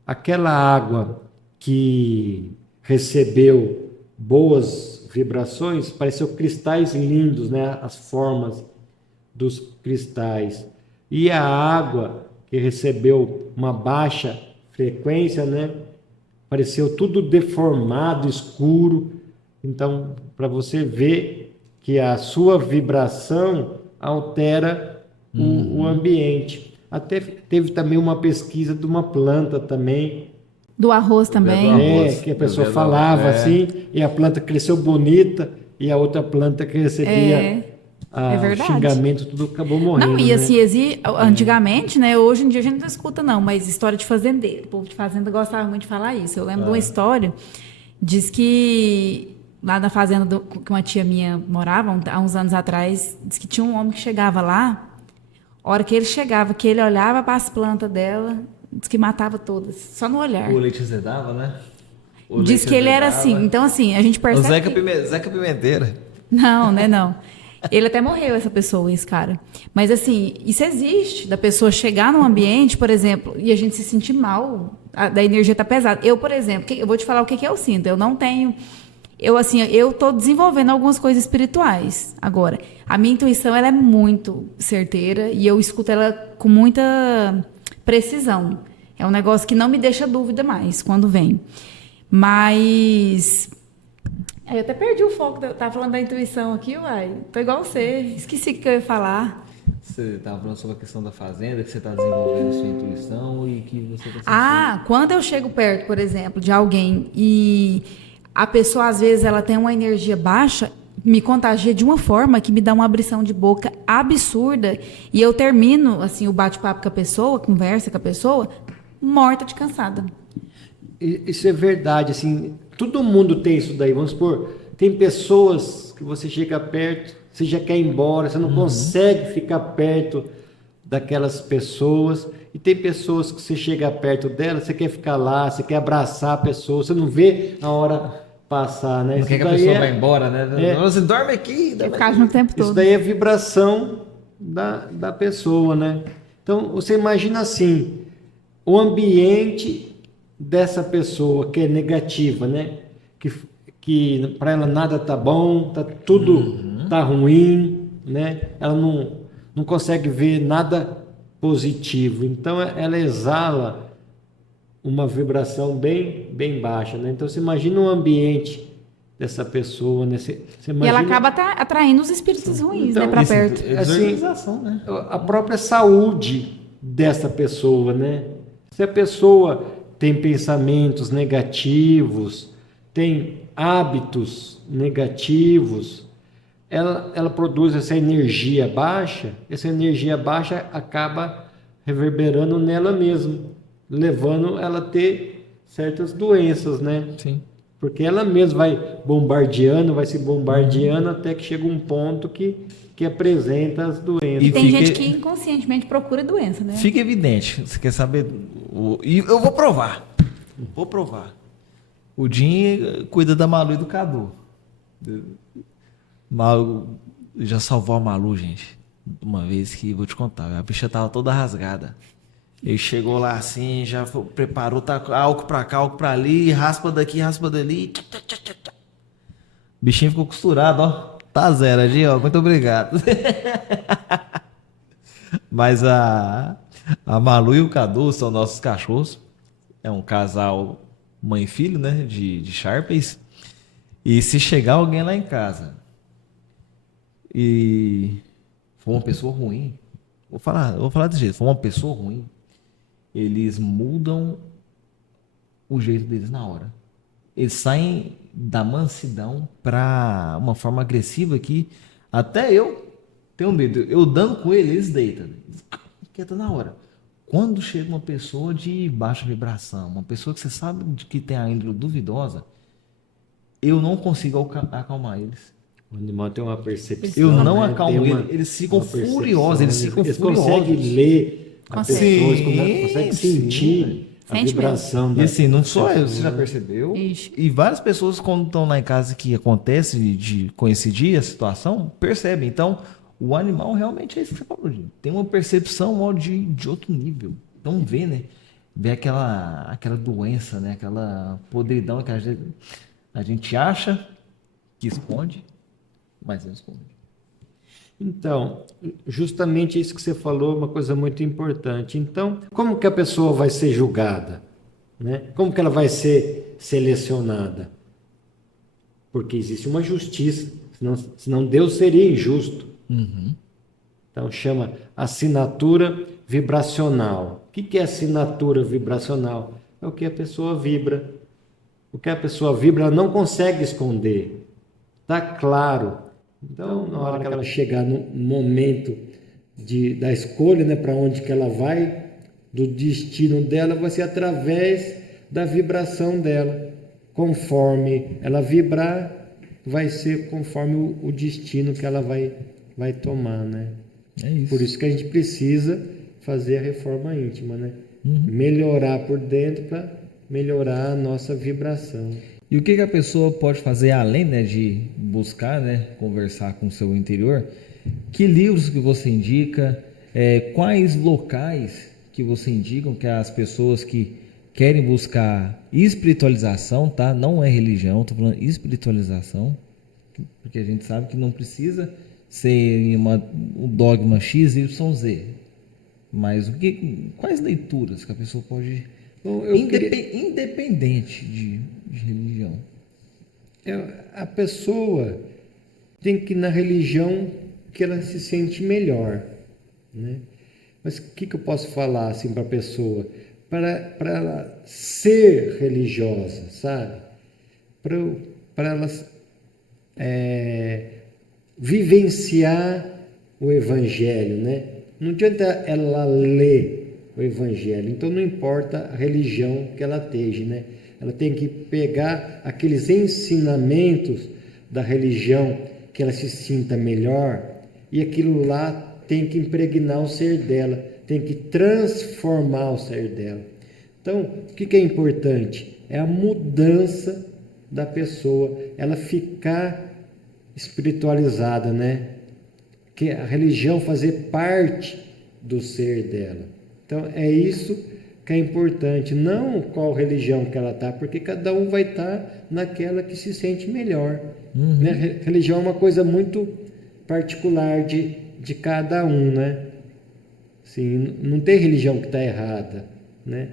Aquela água que recebeu boas vibrações, pareceu cristais lindos, né? As formas dos cristais. E a água que recebeu uma baixa frequência, né? Pareceu tudo deformado, escuro. Então, para você ver que a sua vibração altera o ambiente. Até teve também uma pesquisa de uma planta também. Do arroz também. Que a pessoa falava assim, e a planta cresceu bonita, e a outra planta que recebia o xingamento, tudo acabou morrendo. Não, e assim, antigamente, né? Hoje em dia a gente não escuta, não, mas história de fazendeiro. O povo de fazenda gostava muito de falar isso. Eu lembro de uma história, diz que lá na fazenda que uma tia minha morava, há uns anos atrás, diz que tinha um homem que chegava lá. A hora que ele chegava, que ele olhava para as plantas dela, diz que matava todas, só no olhar. O leite azedava, né? Diz que ele era assim. Então, assim, a gente percebe. O Zeca Pimenteira. Não, né? Não. Ele até morreu, essa pessoa, esse cara. Mas, assim, isso existe, da pessoa chegar num ambiente, por exemplo, e a gente se sentir mal, da energia tá pesada. Eu, por exemplo, eu vou te falar o que eu sinto. Eu não tenho. Eu estou desenvolvendo algumas coisas espirituais agora. A minha intuição ela é muito certeira e eu escuto ela com muita precisão. É um negócio que não me deixa dúvida mais quando vem. Mas eu até perdi o foco. Tava falando da intuição aqui, uai. Tô igual você. Esqueci o que eu ia falar. Você estava falando sobre a questão da fazenda, que você está desenvolvendo a sua intuição e que você está sentindo. Quando eu chego perto, por exemplo, de alguém e a pessoa, às vezes, ela tem uma energia baixa, me contagia de uma forma que me dá uma abrição de boca absurda. E eu termino, assim, o bate-papo com a pessoa, conversa com a pessoa, morta de cansada. Isso é verdade, assim, todo mundo tem isso daí, vamos supor, tem pessoas que você chega perto, você já quer ir embora, você não consegue ficar perto daquelas pessoas, e tem pessoas que você chega perto delas, você quer ficar lá, você quer abraçar a pessoa, você não vê a hora passar, né? Não Isso quer que a daí pessoa vá embora, né? é- Você dorme aqui. Que ficar no tempo Isso todo. daí é vibração da pessoa, né? Então, você imagina assim, o ambiente dessa pessoa que é negativa, né? Que para ela nada tá bom, tá tudo tá ruim, né? Ela não consegue ver nada positivo. Então, ela exala uma vibração bem baixa, né? Então, você imagina o ambiente dessa pessoa, né? Você E imagina... ela acaba atraindo os espíritos ruins, Então, né, pra Isso, perto. é Assim, desorganização, né? a própria saúde dessa pessoa, né? Se a pessoa tem pensamentos negativos, tem hábitos negativos, ela produz essa energia baixa acaba reverberando nela mesma, levando ela a ter certas doenças, né? Sim. Porque ela mesma vai se bombardeando até que chega um ponto que apresenta as doenças. E Tem fica- gente que inconscientemente procura doença, né? Fica evidente. Você quer saber? E eu vou provar. Vou provar. O Jim cuida da Malu e do Cadu. Malu já salvou a Malu, gente. Uma vez que vou te contar. A bicha tava toda rasgada. Ele chegou lá assim, preparou, tá álcool pra cá, álcool pra ali, raspa daqui, raspa dali. O bichinho ficou costurado, ó. Tá zero, Jim, ó. Muito obrigado. Mas a Malu e o Cadu são nossos cachorros. É um casal mãe e filho, né? De Sharpies. E se chegar alguém lá em casa e for uma pessoa ruim, vou falar desse jeito, for uma pessoa ruim, eles mudam o jeito deles na hora. Eles saem da mansidão para uma forma agressiva que até eu tenho medo. Eu dando com ele, eles deitam. Quieta na hora. Quando chega uma pessoa de baixa vibração, uma pessoa que você sabe que tem a índole duvidosa, eu não consigo acalmar eles. O animal tem uma percepção. Eu não né? acalmo Tem eles ficam uma percepção, furiosos, eles ficam furiosos. conseguem ler a Consegue. pessoa, Sim, conseguem sim. sentir a Sente vibração E assim, não sou eu, pessoa, você já né? percebeu? Ixi. E várias pessoas, quando estão lá em casa que acontece de coincidir a situação, percebem. Então, o animal realmente é isso que você falou, gente. Tem uma percepção ó, de outro nível. Então, vê, né? Vê aquela doença, né? Aquela podridão que a gente acha que esconde, mas não esconde. Então, justamente isso que você falou é uma coisa muito importante. Então, como que a pessoa vai ser julgada? Né? Como que ela vai ser selecionada? Porque existe uma justiça, senão Deus seria injusto. Então, chama assinatura vibracional. O que é assinatura vibracional? É o que a pessoa vibra. O que a pessoa vibra, ela não consegue esconder. Está claro. Então, na hora que ela chegar no momento da escolha, né, para onde que ela vai, do destino dela, vai ser através da vibração dela. Conforme ela vibrar, vai ser conforme o destino que ela vai tomar, né? É isso. Por isso que a gente precisa fazer a reforma íntima, né? Melhorar por dentro para melhorar a nossa vibração. E o que a pessoa pode fazer além, né, de buscar, né, conversar com o seu interior? Que livros que você indica? Quais locais que você indica que as pessoas que querem buscar espiritualização, tá? Não é religião, estou falando espiritualização, porque a gente sabe que não precisa ser um dogma X, Y, Z. Mas quais leituras que a pessoa pode... Bom, Independente de religião. A pessoa tem que ir na religião que ela se sente melhor, né? Mas o que eu posso falar assim para a pessoa? Para ela ser religiosa, sabe? Para ela vivenciar o evangelho, né? Não adianta ela ler o Evangelho. Então não importa a religião que ela esteja, né? Ela tem que pegar aqueles ensinamentos da religião que ela se sinta melhor e aquilo lá tem que impregnar o ser dela, tem que transformar o ser dela. Então, o que é importante? É a mudança da pessoa, ela ficar espiritualizada, né? Que a religião fazer parte do ser dela. Então, é isso que é importante, não qual religião que ela está, porque cada um vai estar naquela que se sente melhor. Né? Religião é uma coisa muito particular de cada um, né? Assim, não tem religião que está errada, né?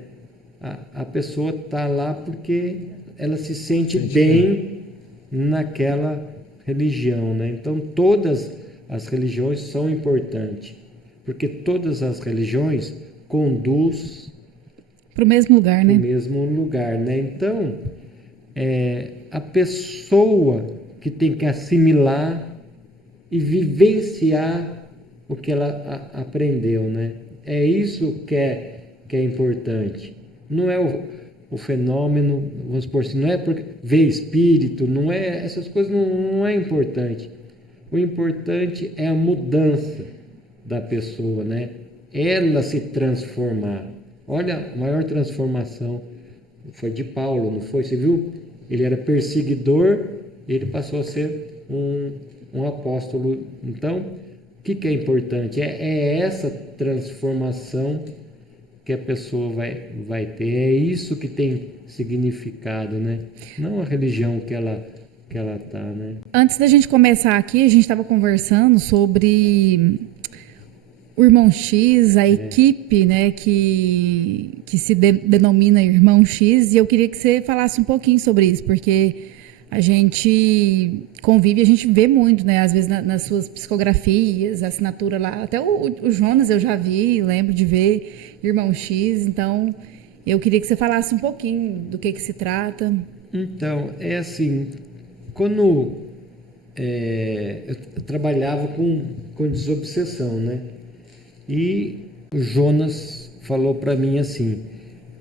A pessoa está lá porque ela se sente bem naquela religião, né? Então, todas as religiões são importantes, porque todas as religiões conduzem para o mesmo lugar, né? Para o mesmo lugar, né? Então, a pessoa que tem que assimilar e vivenciar o que ela aprendeu, né? É isso que é importante. Não é o fenômeno, vamos supor assim, não é porque ver espírito, não é, essas coisas não é importante. O importante é a mudança da pessoa, né? Ela se transformar. Olha, a maior transformação foi de Paulo, não foi? Você viu? Ele era perseguidor, ele passou a ser um apóstolo. Então, o que é importante? É essa transformação que a pessoa vai ter. É isso que tem significado, né? Não a religião que ela tá, né? Antes da gente começar aqui, a gente estava conversando sobre o Irmão X, a equipe, né, que se denomina Irmão X, e eu queria que você falasse um pouquinho sobre isso, porque a gente convive, a gente vê muito, né, às vezes nas suas psicografias, a assinatura lá, até o Jonas eu já vi, lembro de ver Irmão X, então eu queria que você falasse um pouquinho do que se trata. Então, é assim, quando eu trabalhava com desobsessão, né? E o Jonas falou para mim assim,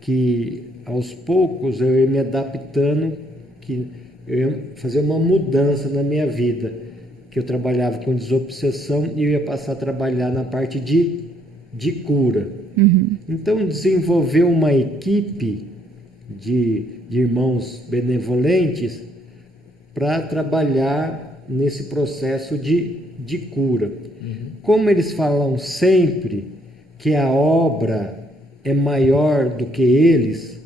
que aos poucos eu ia me adaptando, que eu ia fazer uma mudança na minha vida, que eu trabalhava com desobsessão e eu ia passar a trabalhar na parte de cura. Então, desenvolver uma equipe de irmãos benevolentes para trabalhar nesse processo de cura. Como eles falam sempre que a obra é maior do que eles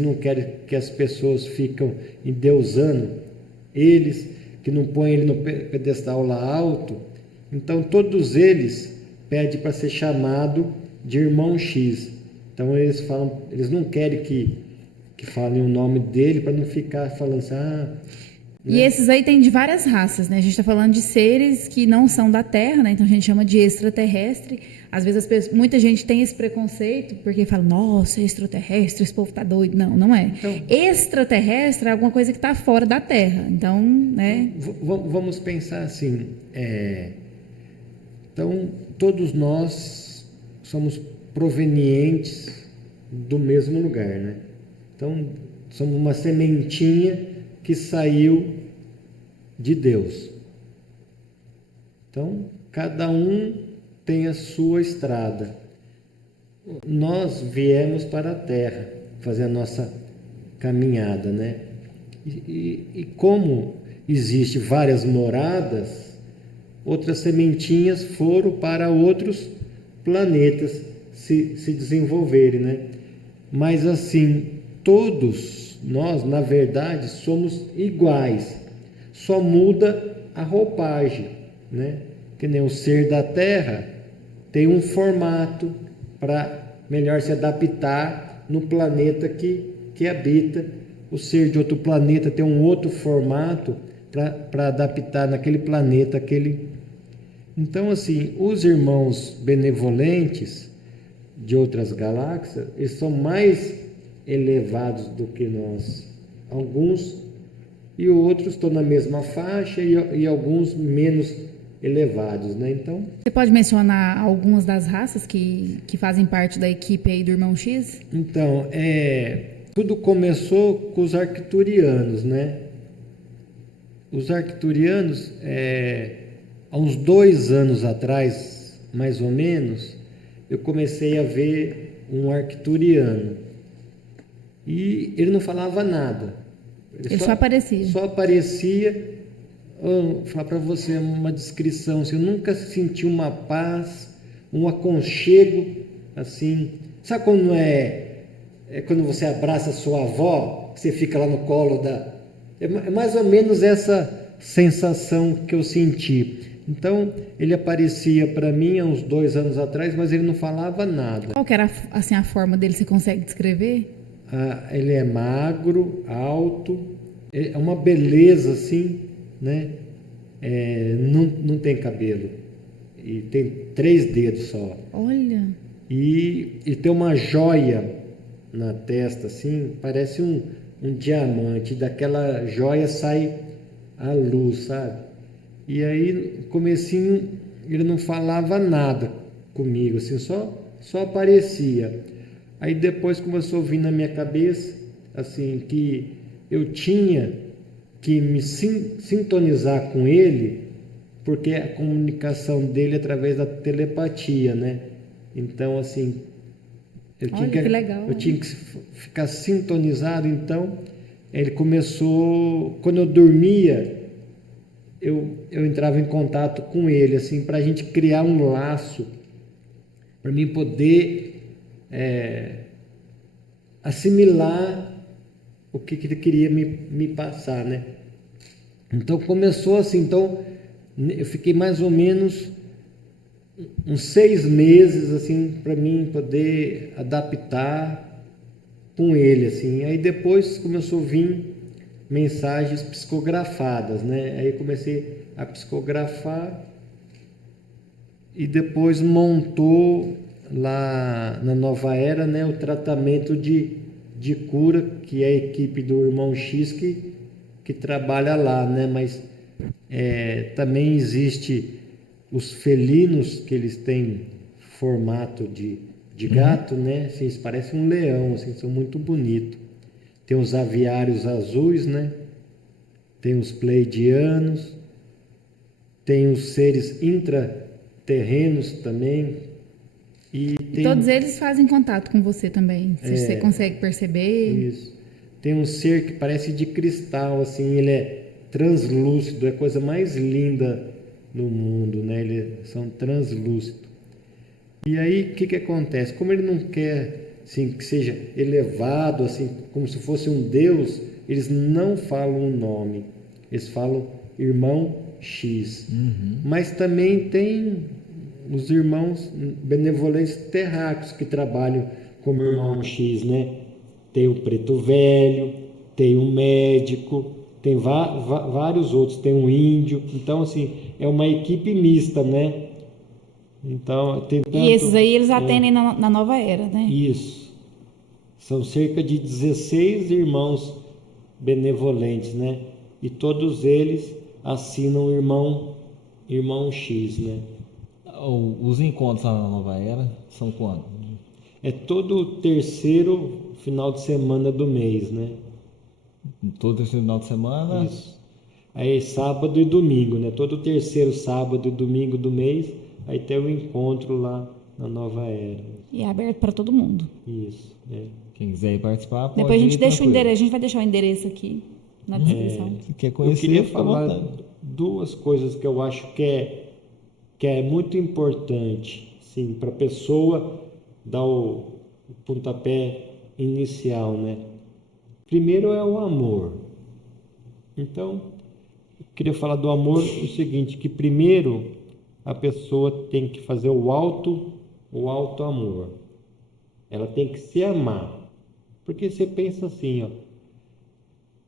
não querem que as pessoas fiquem endeusando eles, que não põem ele no pedestal lá alto, então todos eles pedem para ser chamado de Irmão X. Então eles não querem que falem o nome dele para não ficar falando assim, E esses aí tem de várias raças, né? A gente está falando de seres que não são da Terra, né? Então a gente chama de extraterrestre. Às vezes muita gente tem esse preconceito, porque fala, nossa, extraterrestre, esse povo tá doido. Não, não é. Então, extraterrestre é alguma coisa que está fora da Terra. Então, né? Vamos pensar assim. Então, todos nós somos provenientes do mesmo lugar, né? Então, somos uma sementinha que saiu de Deus. Então, cada um tem a sua estrada. Nós viemos para a Terra fazer a nossa caminhada, né? E como existe várias moradas, outras sementinhas foram para outros planetas se desenvolverem, né? Mas assim, todos nós, na verdade, somos iguais, só muda a roupagem, né? Que nem o ser da Terra tem um formato para melhor se adaptar no planeta que habita. O ser de outro planeta tem um outro formato para adaptar naquele planeta. Então, assim, os irmãos benevolentes de outras galáxias, eles são mais elevados do que nós. Alguns e outros estão na mesma faixa e alguns menos elevados, né? Então, Você pode mencionar algumas das raças que fazem parte da equipe aí do Irmão X? então tudo começou com os arcturianos, né? Os arcturianos, há uns 2 anos atrás, mais ou menos, eu comecei a ver um arcturiano. E ele não falava nada. Ele só aparecia. Só aparecia. Vou falar para você uma descrição. Assim, eu nunca senti uma paz, um aconchego, assim. Sabe quando quando você abraça a sua avó, você fica lá no colo da... É mais ou menos essa sensação que eu senti. Então, ele aparecia para mim há uns 2 anos atrás, mas ele não falava nada. Qual que era assim, a forma dele? Você consegue descrever? Ele é magro, alto, é uma beleza assim, né? Não tem cabelo e tem 3 dedos só. Olha. E ele tem uma joia na testa, assim, parece um diamante. Daquela joia sai a luz, sabe? E aí, no comecinho, ele não falava nada comigo, assim, só aparecia. Aí depois começou a vir na minha cabeça, assim, que eu tinha que me sintonizar com ele, porque a comunicação dele é através da telepatia, né? Então, assim, Que legal. eu tinha que ficar sintonizado. Então, ele começou, quando eu dormia, eu entrava em contato com ele, assim, para a gente criar um laço, para mim poder assimilar o que ele queria me passar, né? Então começou assim. Então eu fiquei mais ou menos uns 6 meses assim para mim poder adaptar com ele, assim. Aí depois começou a vir mensagens psicografadas, né? Aí eu comecei a psicografar e depois montou lá na Nova Era, né, o tratamento de cura, que é a equipe do Irmão X que trabalha lá, né? Mas também existe os felinos, que eles têm formato de gato, né? Assim, eles parecem um leão, assim, são muito bonitos. Tem os aviários azuis, né? Tem os pleidianos, tem os seres intraterrenos também. E todos eles fazem contato com você também. Você consegue perceber? Isso. Tem um ser que parece de cristal, assim, ele é translúcido, é a coisa mais linda do mundo, né? Eles são translúcidos. E aí, o que acontece? Como ele não quer, assim, que seja elevado, assim, como se fosse um Deus, eles não falam o nome. Eles falam Irmão X. Uhum. Mas também tem os irmãos benevolentes terráqueos que trabalham como Irmão X, né? Tem o preto velho, tem o médico, tem vários outros, tem um índio. Então, assim, é uma equipe mista, né? Então, tem tanto, e esses aí eles atendem na Nova Era, né? Isso. São cerca de 16 irmãos benevolentes, né? E todos eles assinam Irmão X, né? Os encontros lá na Nova Era são quando? É todo 3º final de semana do mês, né? Todo esse final de semana? Isso. Aí sábado e domingo, né? Todo 3º sábado e domingo do mês, aí tem o encontro lá na Nova Era. E é aberto para todo mundo. Isso, Quem quiser ir participar, pode. Depois a gente deixa tranquilo. o endereço, a gente vai deixar o endereço aqui na descrição. Se quer Eu conhecer, queria fica à falar vontade. 2 coisas que eu acho que é muito importante, sim, para a pessoa dar o pontapé inicial, né? Primeiro é o amor. Então, eu queria falar do amor o seguinte, que primeiro a pessoa tem que fazer o auto amor. Ela tem que se amar. Porque você pensa assim, ó,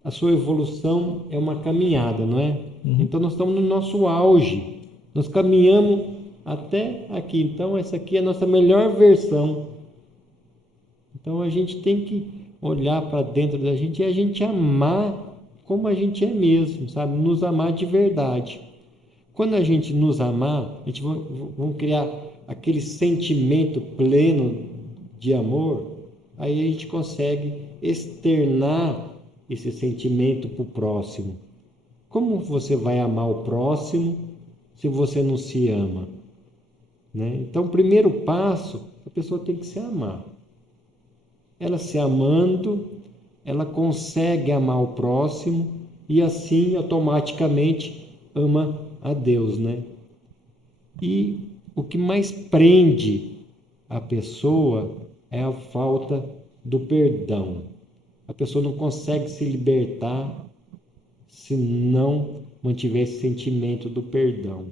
a sua evolução é uma caminhada, não é? Uhum. Então nós estamos no nosso auge. Nós caminhamos até aqui. Então essa aqui é a nossa melhor versão. Então a gente tem que olhar para dentro da gente e a gente amar como a gente é mesmo, sabe? Nos amar de verdade. Quando a gente nos amar, a gente vamos criar aquele sentimento pleno de amor, aí a gente consegue externar esse sentimento para o próximo. Como você vai amar o próximo se você não se ama? Né? Então, o primeiro passo, a pessoa tem que se amar. Ela se amando, ela consegue amar o próximo e assim automaticamente ama a Deus, né? E o que mais prende a pessoa é a falta do perdão. A pessoa não consegue se libertar se não mantiver esse sentimento do perdão.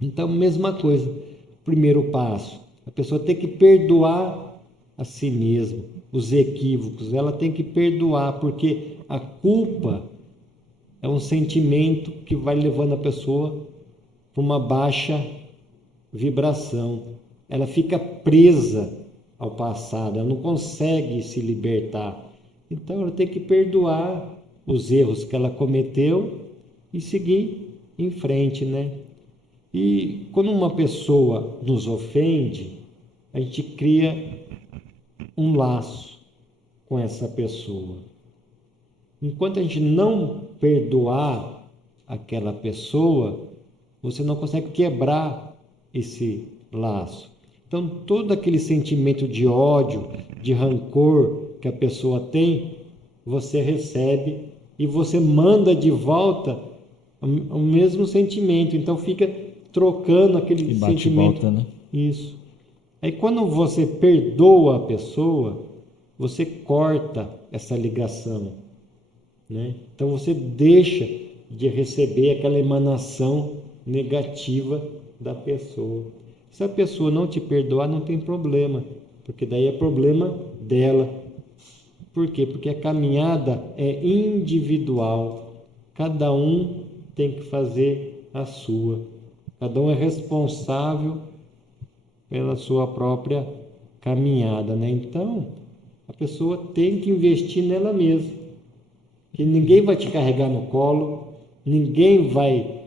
Então, mesma coisa, primeiro passo, a pessoa tem que perdoar a si mesma, os equívocos, ela tem que perdoar, porque a culpa é um sentimento que vai levando a pessoa para uma baixa vibração. Ela fica presa ao passado, ela não consegue se libertar. Então, ela tem que perdoar os erros que ela cometeu e seguir em frente, né? E quando uma pessoa nos ofende, a gente cria um laço com essa pessoa. Enquanto a gente não perdoar aquela pessoa, você não consegue quebrar esse laço. Então, todo aquele sentimento de ódio, de rancor que a pessoa tem, você recebe e você manda de volta o mesmo sentimento. Então, fica trocando aquele sentimento. Volta, né? Isso. Aí, quando você perdoa a pessoa, você corta essa ligação, né? Então, você deixa de receber aquela emanação negativa da pessoa. Se a pessoa não te perdoar, não tem problema, porque daí é problema dela. Por quê? Porque a caminhada é individual. Cada um tem que fazer a sua. Cada um é responsável pela sua própria caminhada, né? Então, a pessoa tem que investir nela mesma. Que ninguém vai te carregar no colo, ninguém vai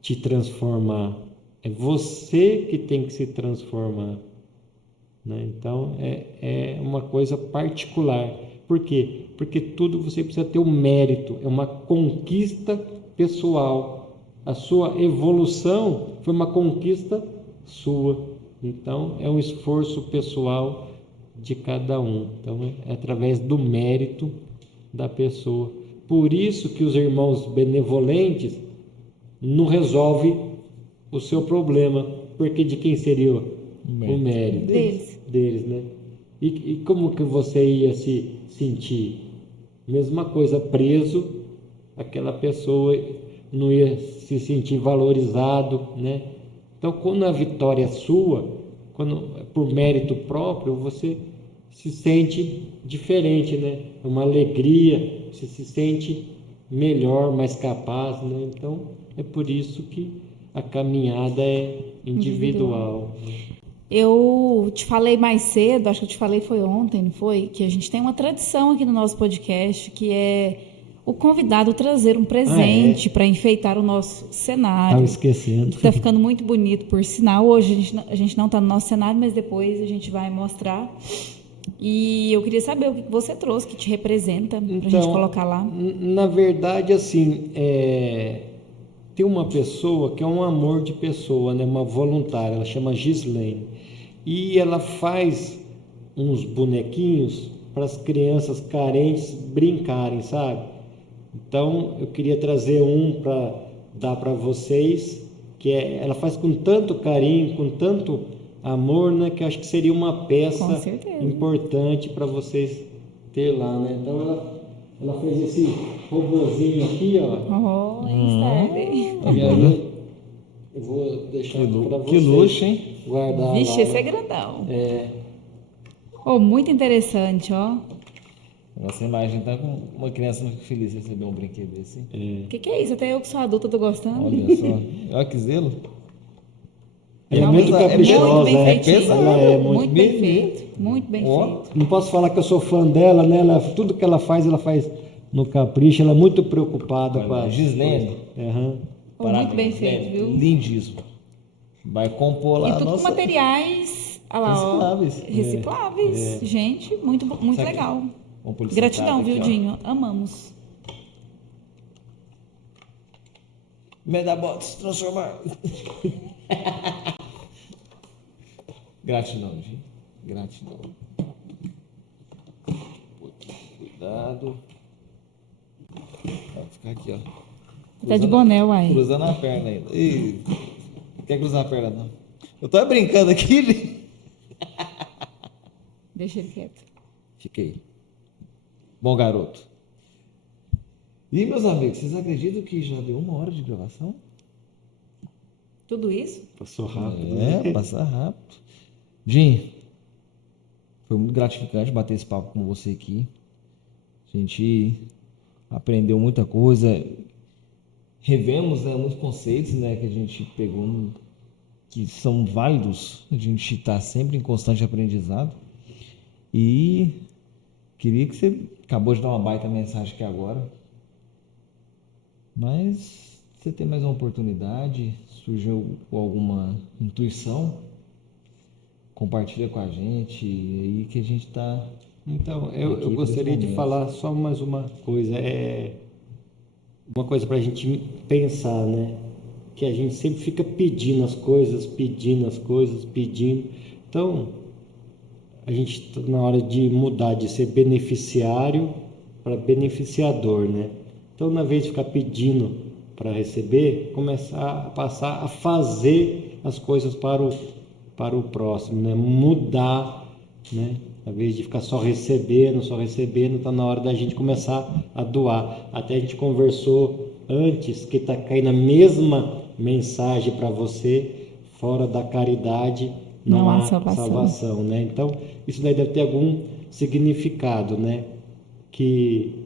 te transformar. É você que tem que se transformar, né? Então, é uma coisa particular. Por quê? Porque tudo você precisa ter um mérito, é uma conquista pessoal. A sua evolução foi uma conquista sua. Então, é um esforço pessoal de cada um. Então, é através do mérito da pessoa. Por isso que os irmãos benevolentes não resolvem o seu problema, porque de quem seria o mérito? Deles, né? E como que você ia se sentir? Mesma coisa, preso, aquela pessoa não ia se sentir valorizado, né? Então, quando a vitória é sua, quando é por mérito próprio, você se sente diferente, né? É uma alegria, você se sente melhor, mais capaz, né? Então, é por isso que a caminhada é individual. Eu te falei mais cedo, acho que eu te falei foi ontem, não foi? Que a gente tem uma tradição aqui no nosso podcast, que é o convidado trazer um presente para enfeitar o nosso cenário. Estava esquecendo. Está ficando muito bonito, por sinal. Hoje a gente não está no nosso cenário, mas depois a gente vai mostrar. E eu queria saber o que você trouxe, que te representa, para a gente colocar lá. Na verdade, assim, tem uma pessoa que é um amor de pessoa, né? Uma voluntária, ela chama Gislaine. E ela faz uns bonequinhos para as crianças carentes brincarem, sabe? Então, eu queria trazer um para dar para vocês, que ela faz com tanto carinho, com tanto amor, né? Que eu acho que seria uma peça importante para vocês ter lá, né? Então, ela fez esse robozinho aqui, ó. Eu vou deixar para vocês. Que luxo, hein? Guardar. Vixe, lá, esse é grandão. É. Muito interessante, ó. Essa imagem tá com uma criança muito feliz de receber um brinquedo desse. O que é isso? Até eu que sou adulta tô gostando. Olha só. Olha que zelo. Ela é muito caprichosa, muito bem feitinho. Ela é muito bem feito. Muito bem feito. Não posso falar que eu sou fã dela, né? Tudo que ela faz no capricho. Ela é muito preocupada com a Gislaine. Muito bem feito, viu? Lindíssimo. Vai compor lá E a tudo com nossa... materiais, olha lá, ó, Recicláveis. recicláveis. Gente, muito, muito Sabe- legal. Vamos pôr ele Gratidão, sentado viu, aqui, ó. Dinho? Amamos. Medabots, transformar. Gratidão, gente. Gratidão. Cuidado. Vai ficar aqui, ó. Tá de boné, uai. Cruzando a perna ainda. Ih, não quer cruzar a perna, não. Eu tô brincando aqui, gente. Deixa ele quieto. Fiquei. Bom garoto. E, meus amigos, vocês acreditam que já deu 1 hora de gravação? Tudo isso? Passou rápido, né? Passa rápido. Jim, foi muito gratificante bater esse papo com você aqui. A gente aprendeu muita coisa. Revemos, né, muitos conceitos, né, que a gente pegou, que são válidos. A gente está sempre em constante aprendizado. E queria que você acabou de dar uma baita mensagem aqui agora. Mas você tem mais uma oportunidade, surgiu alguma intuição, compartilha com a gente aí que a gente está... Então, eu Aqui, gostaria de principalmente. falar só mais uma coisa. Uma coisa para a gente pensar, né? Que a gente sempre fica pedindo as coisas, pedindo. Então, a gente está na hora de mudar de ser beneficiário para beneficiador, né? Então, na vez de ficar pedindo para receber, começar a passar a fazer as coisas para o próximo, né? Mudar, né? Ao invés de ficar só recebendo, está na hora da gente começar a doar. Até a gente conversou antes que está caindo a mesma mensagem para você, fora da caridade não há salvação, né? Então, isso daí deve ter algum significado, né? Que,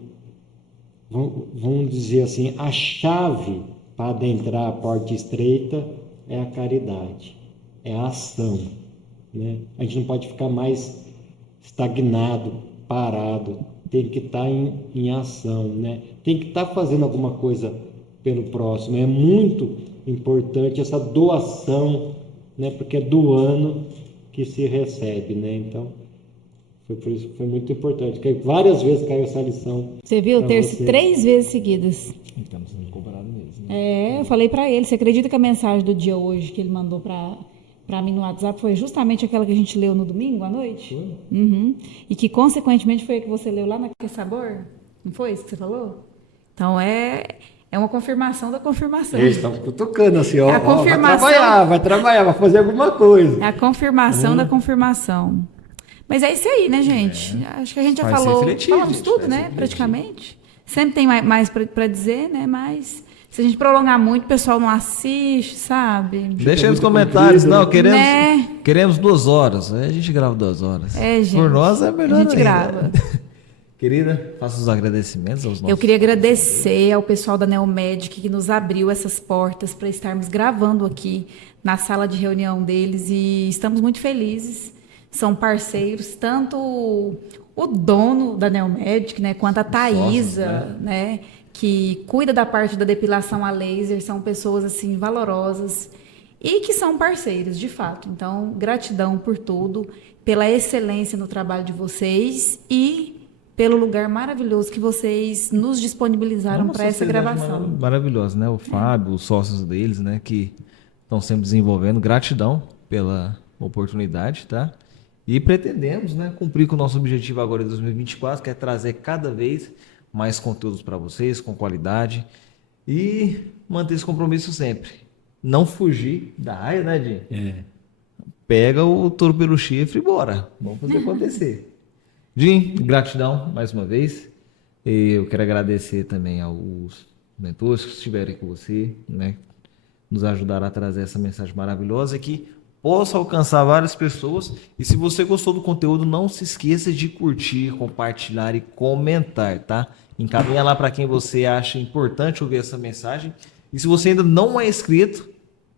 vamos dizer assim, a chave para adentrar a porta estreita é a caridade, é a ação, né? A gente não pode ficar mais estagnado, parado, tem que estar em ação, né? Tem que estar fazendo alguma coisa pelo próximo. É muito importante essa doação, né? Porque é doando que se recebe, né? Então, foi muito importante. Várias vezes caiu essa lição. Você viu? pra Terça você. 3 vezes seguidas. Estamos sendo comparados mesmo, né? Eu falei pra ele. Você acredita que a mensagem do dia hoje que ele mandou pra mim no WhatsApp foi justamente aquela que a gente leu no domingo à noite? Uhum. E que, consequentemente, foi a que você leu lá na Que Sabor? Não foi isso que você falou? Então, é uma confirmação da confirmação. Eles estão cutucando assim, ó, É a confirmação. vai trabalhar, vai fazer alguma coisa. É a confirmação da confirmação. Mas é isso aí, né, gente? Acho que a gente já Vai ser falou. refletir, Falamos gente, tudo, vai né? ser refletir. Praticamente. Sempre tem mais para dizer, né? Mas se a gente prolongar muito, o pessoal não assiste, sabe? Deixa aí nos muito comentários. comprido, Não, né? queremos 2 horas. Aí a gente grava 2 horas. É, gente. Por nós é melhor A gente ainda. grava. Querida, faça os agradecimentos aos nossos... Eu queria agradecer ao pessoal da Neomedic que nos abriu essas portas para estarmos gravando aqui na sala de reunião deles e estamos muito felizes. São parceiros, tanto o dono da Neomedic, né, quanto a Thaisa, né, que cuida da parte da depilação a laser, são pessoas assim valorosas e que são parceiros, de fato. Então, gratidão por tudo, pela excelência no trabalho de vocês e pelo lugar maravilhoso que vocês nos disponibilizaram para essa gravação. Maravilhosa, né? O Fábio, os sócios deles, né? Que estão sempre desenvolvendo. Gratidão pela oportunidade, tá? E pretendemos, né? Cumprir com o nosso objetivo agora em 2024, que é trazer cada vez mais conteúdos para vocês, com qualidade. E manter esse compromisso sempre. Não fugir da área, né, Dinho? Pega o touro pelo chifre e bora. Vamos fazer acontecer. Jim, gratidão mais uma vez. Eu quero agradecer também aos mentores que estiverem com você, né? Nos ajudaram a trazer essa mensagem maravilhosa que possa alcançar várias pessoas. E se você gostou do conteúdo, não se esqueça de curtir, compartilhar e comentar, tá? Encaminha lá para quem você acha importante ouvir essa mensagem. E se você ainda não é inscrito,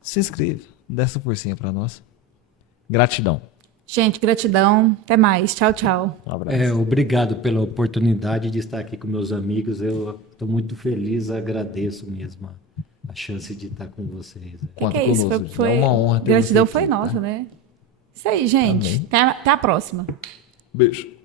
se inscreva. Dê essa forcinha para nós. Gratidão. Gente, gratidão. Até mais. Tchau, tchau. Um abraço. Obrigado pela oportunidade de estar aqui com meus amigos. Eu estou muito feliz, agradeço mesmo a chance de estar com vocês. O que Conta é isso? conosco, é uma honra ter Gratidão você foi aqui, nossa, tá? né? Isso aí, gente. Amém. Até a próxima. Beijo.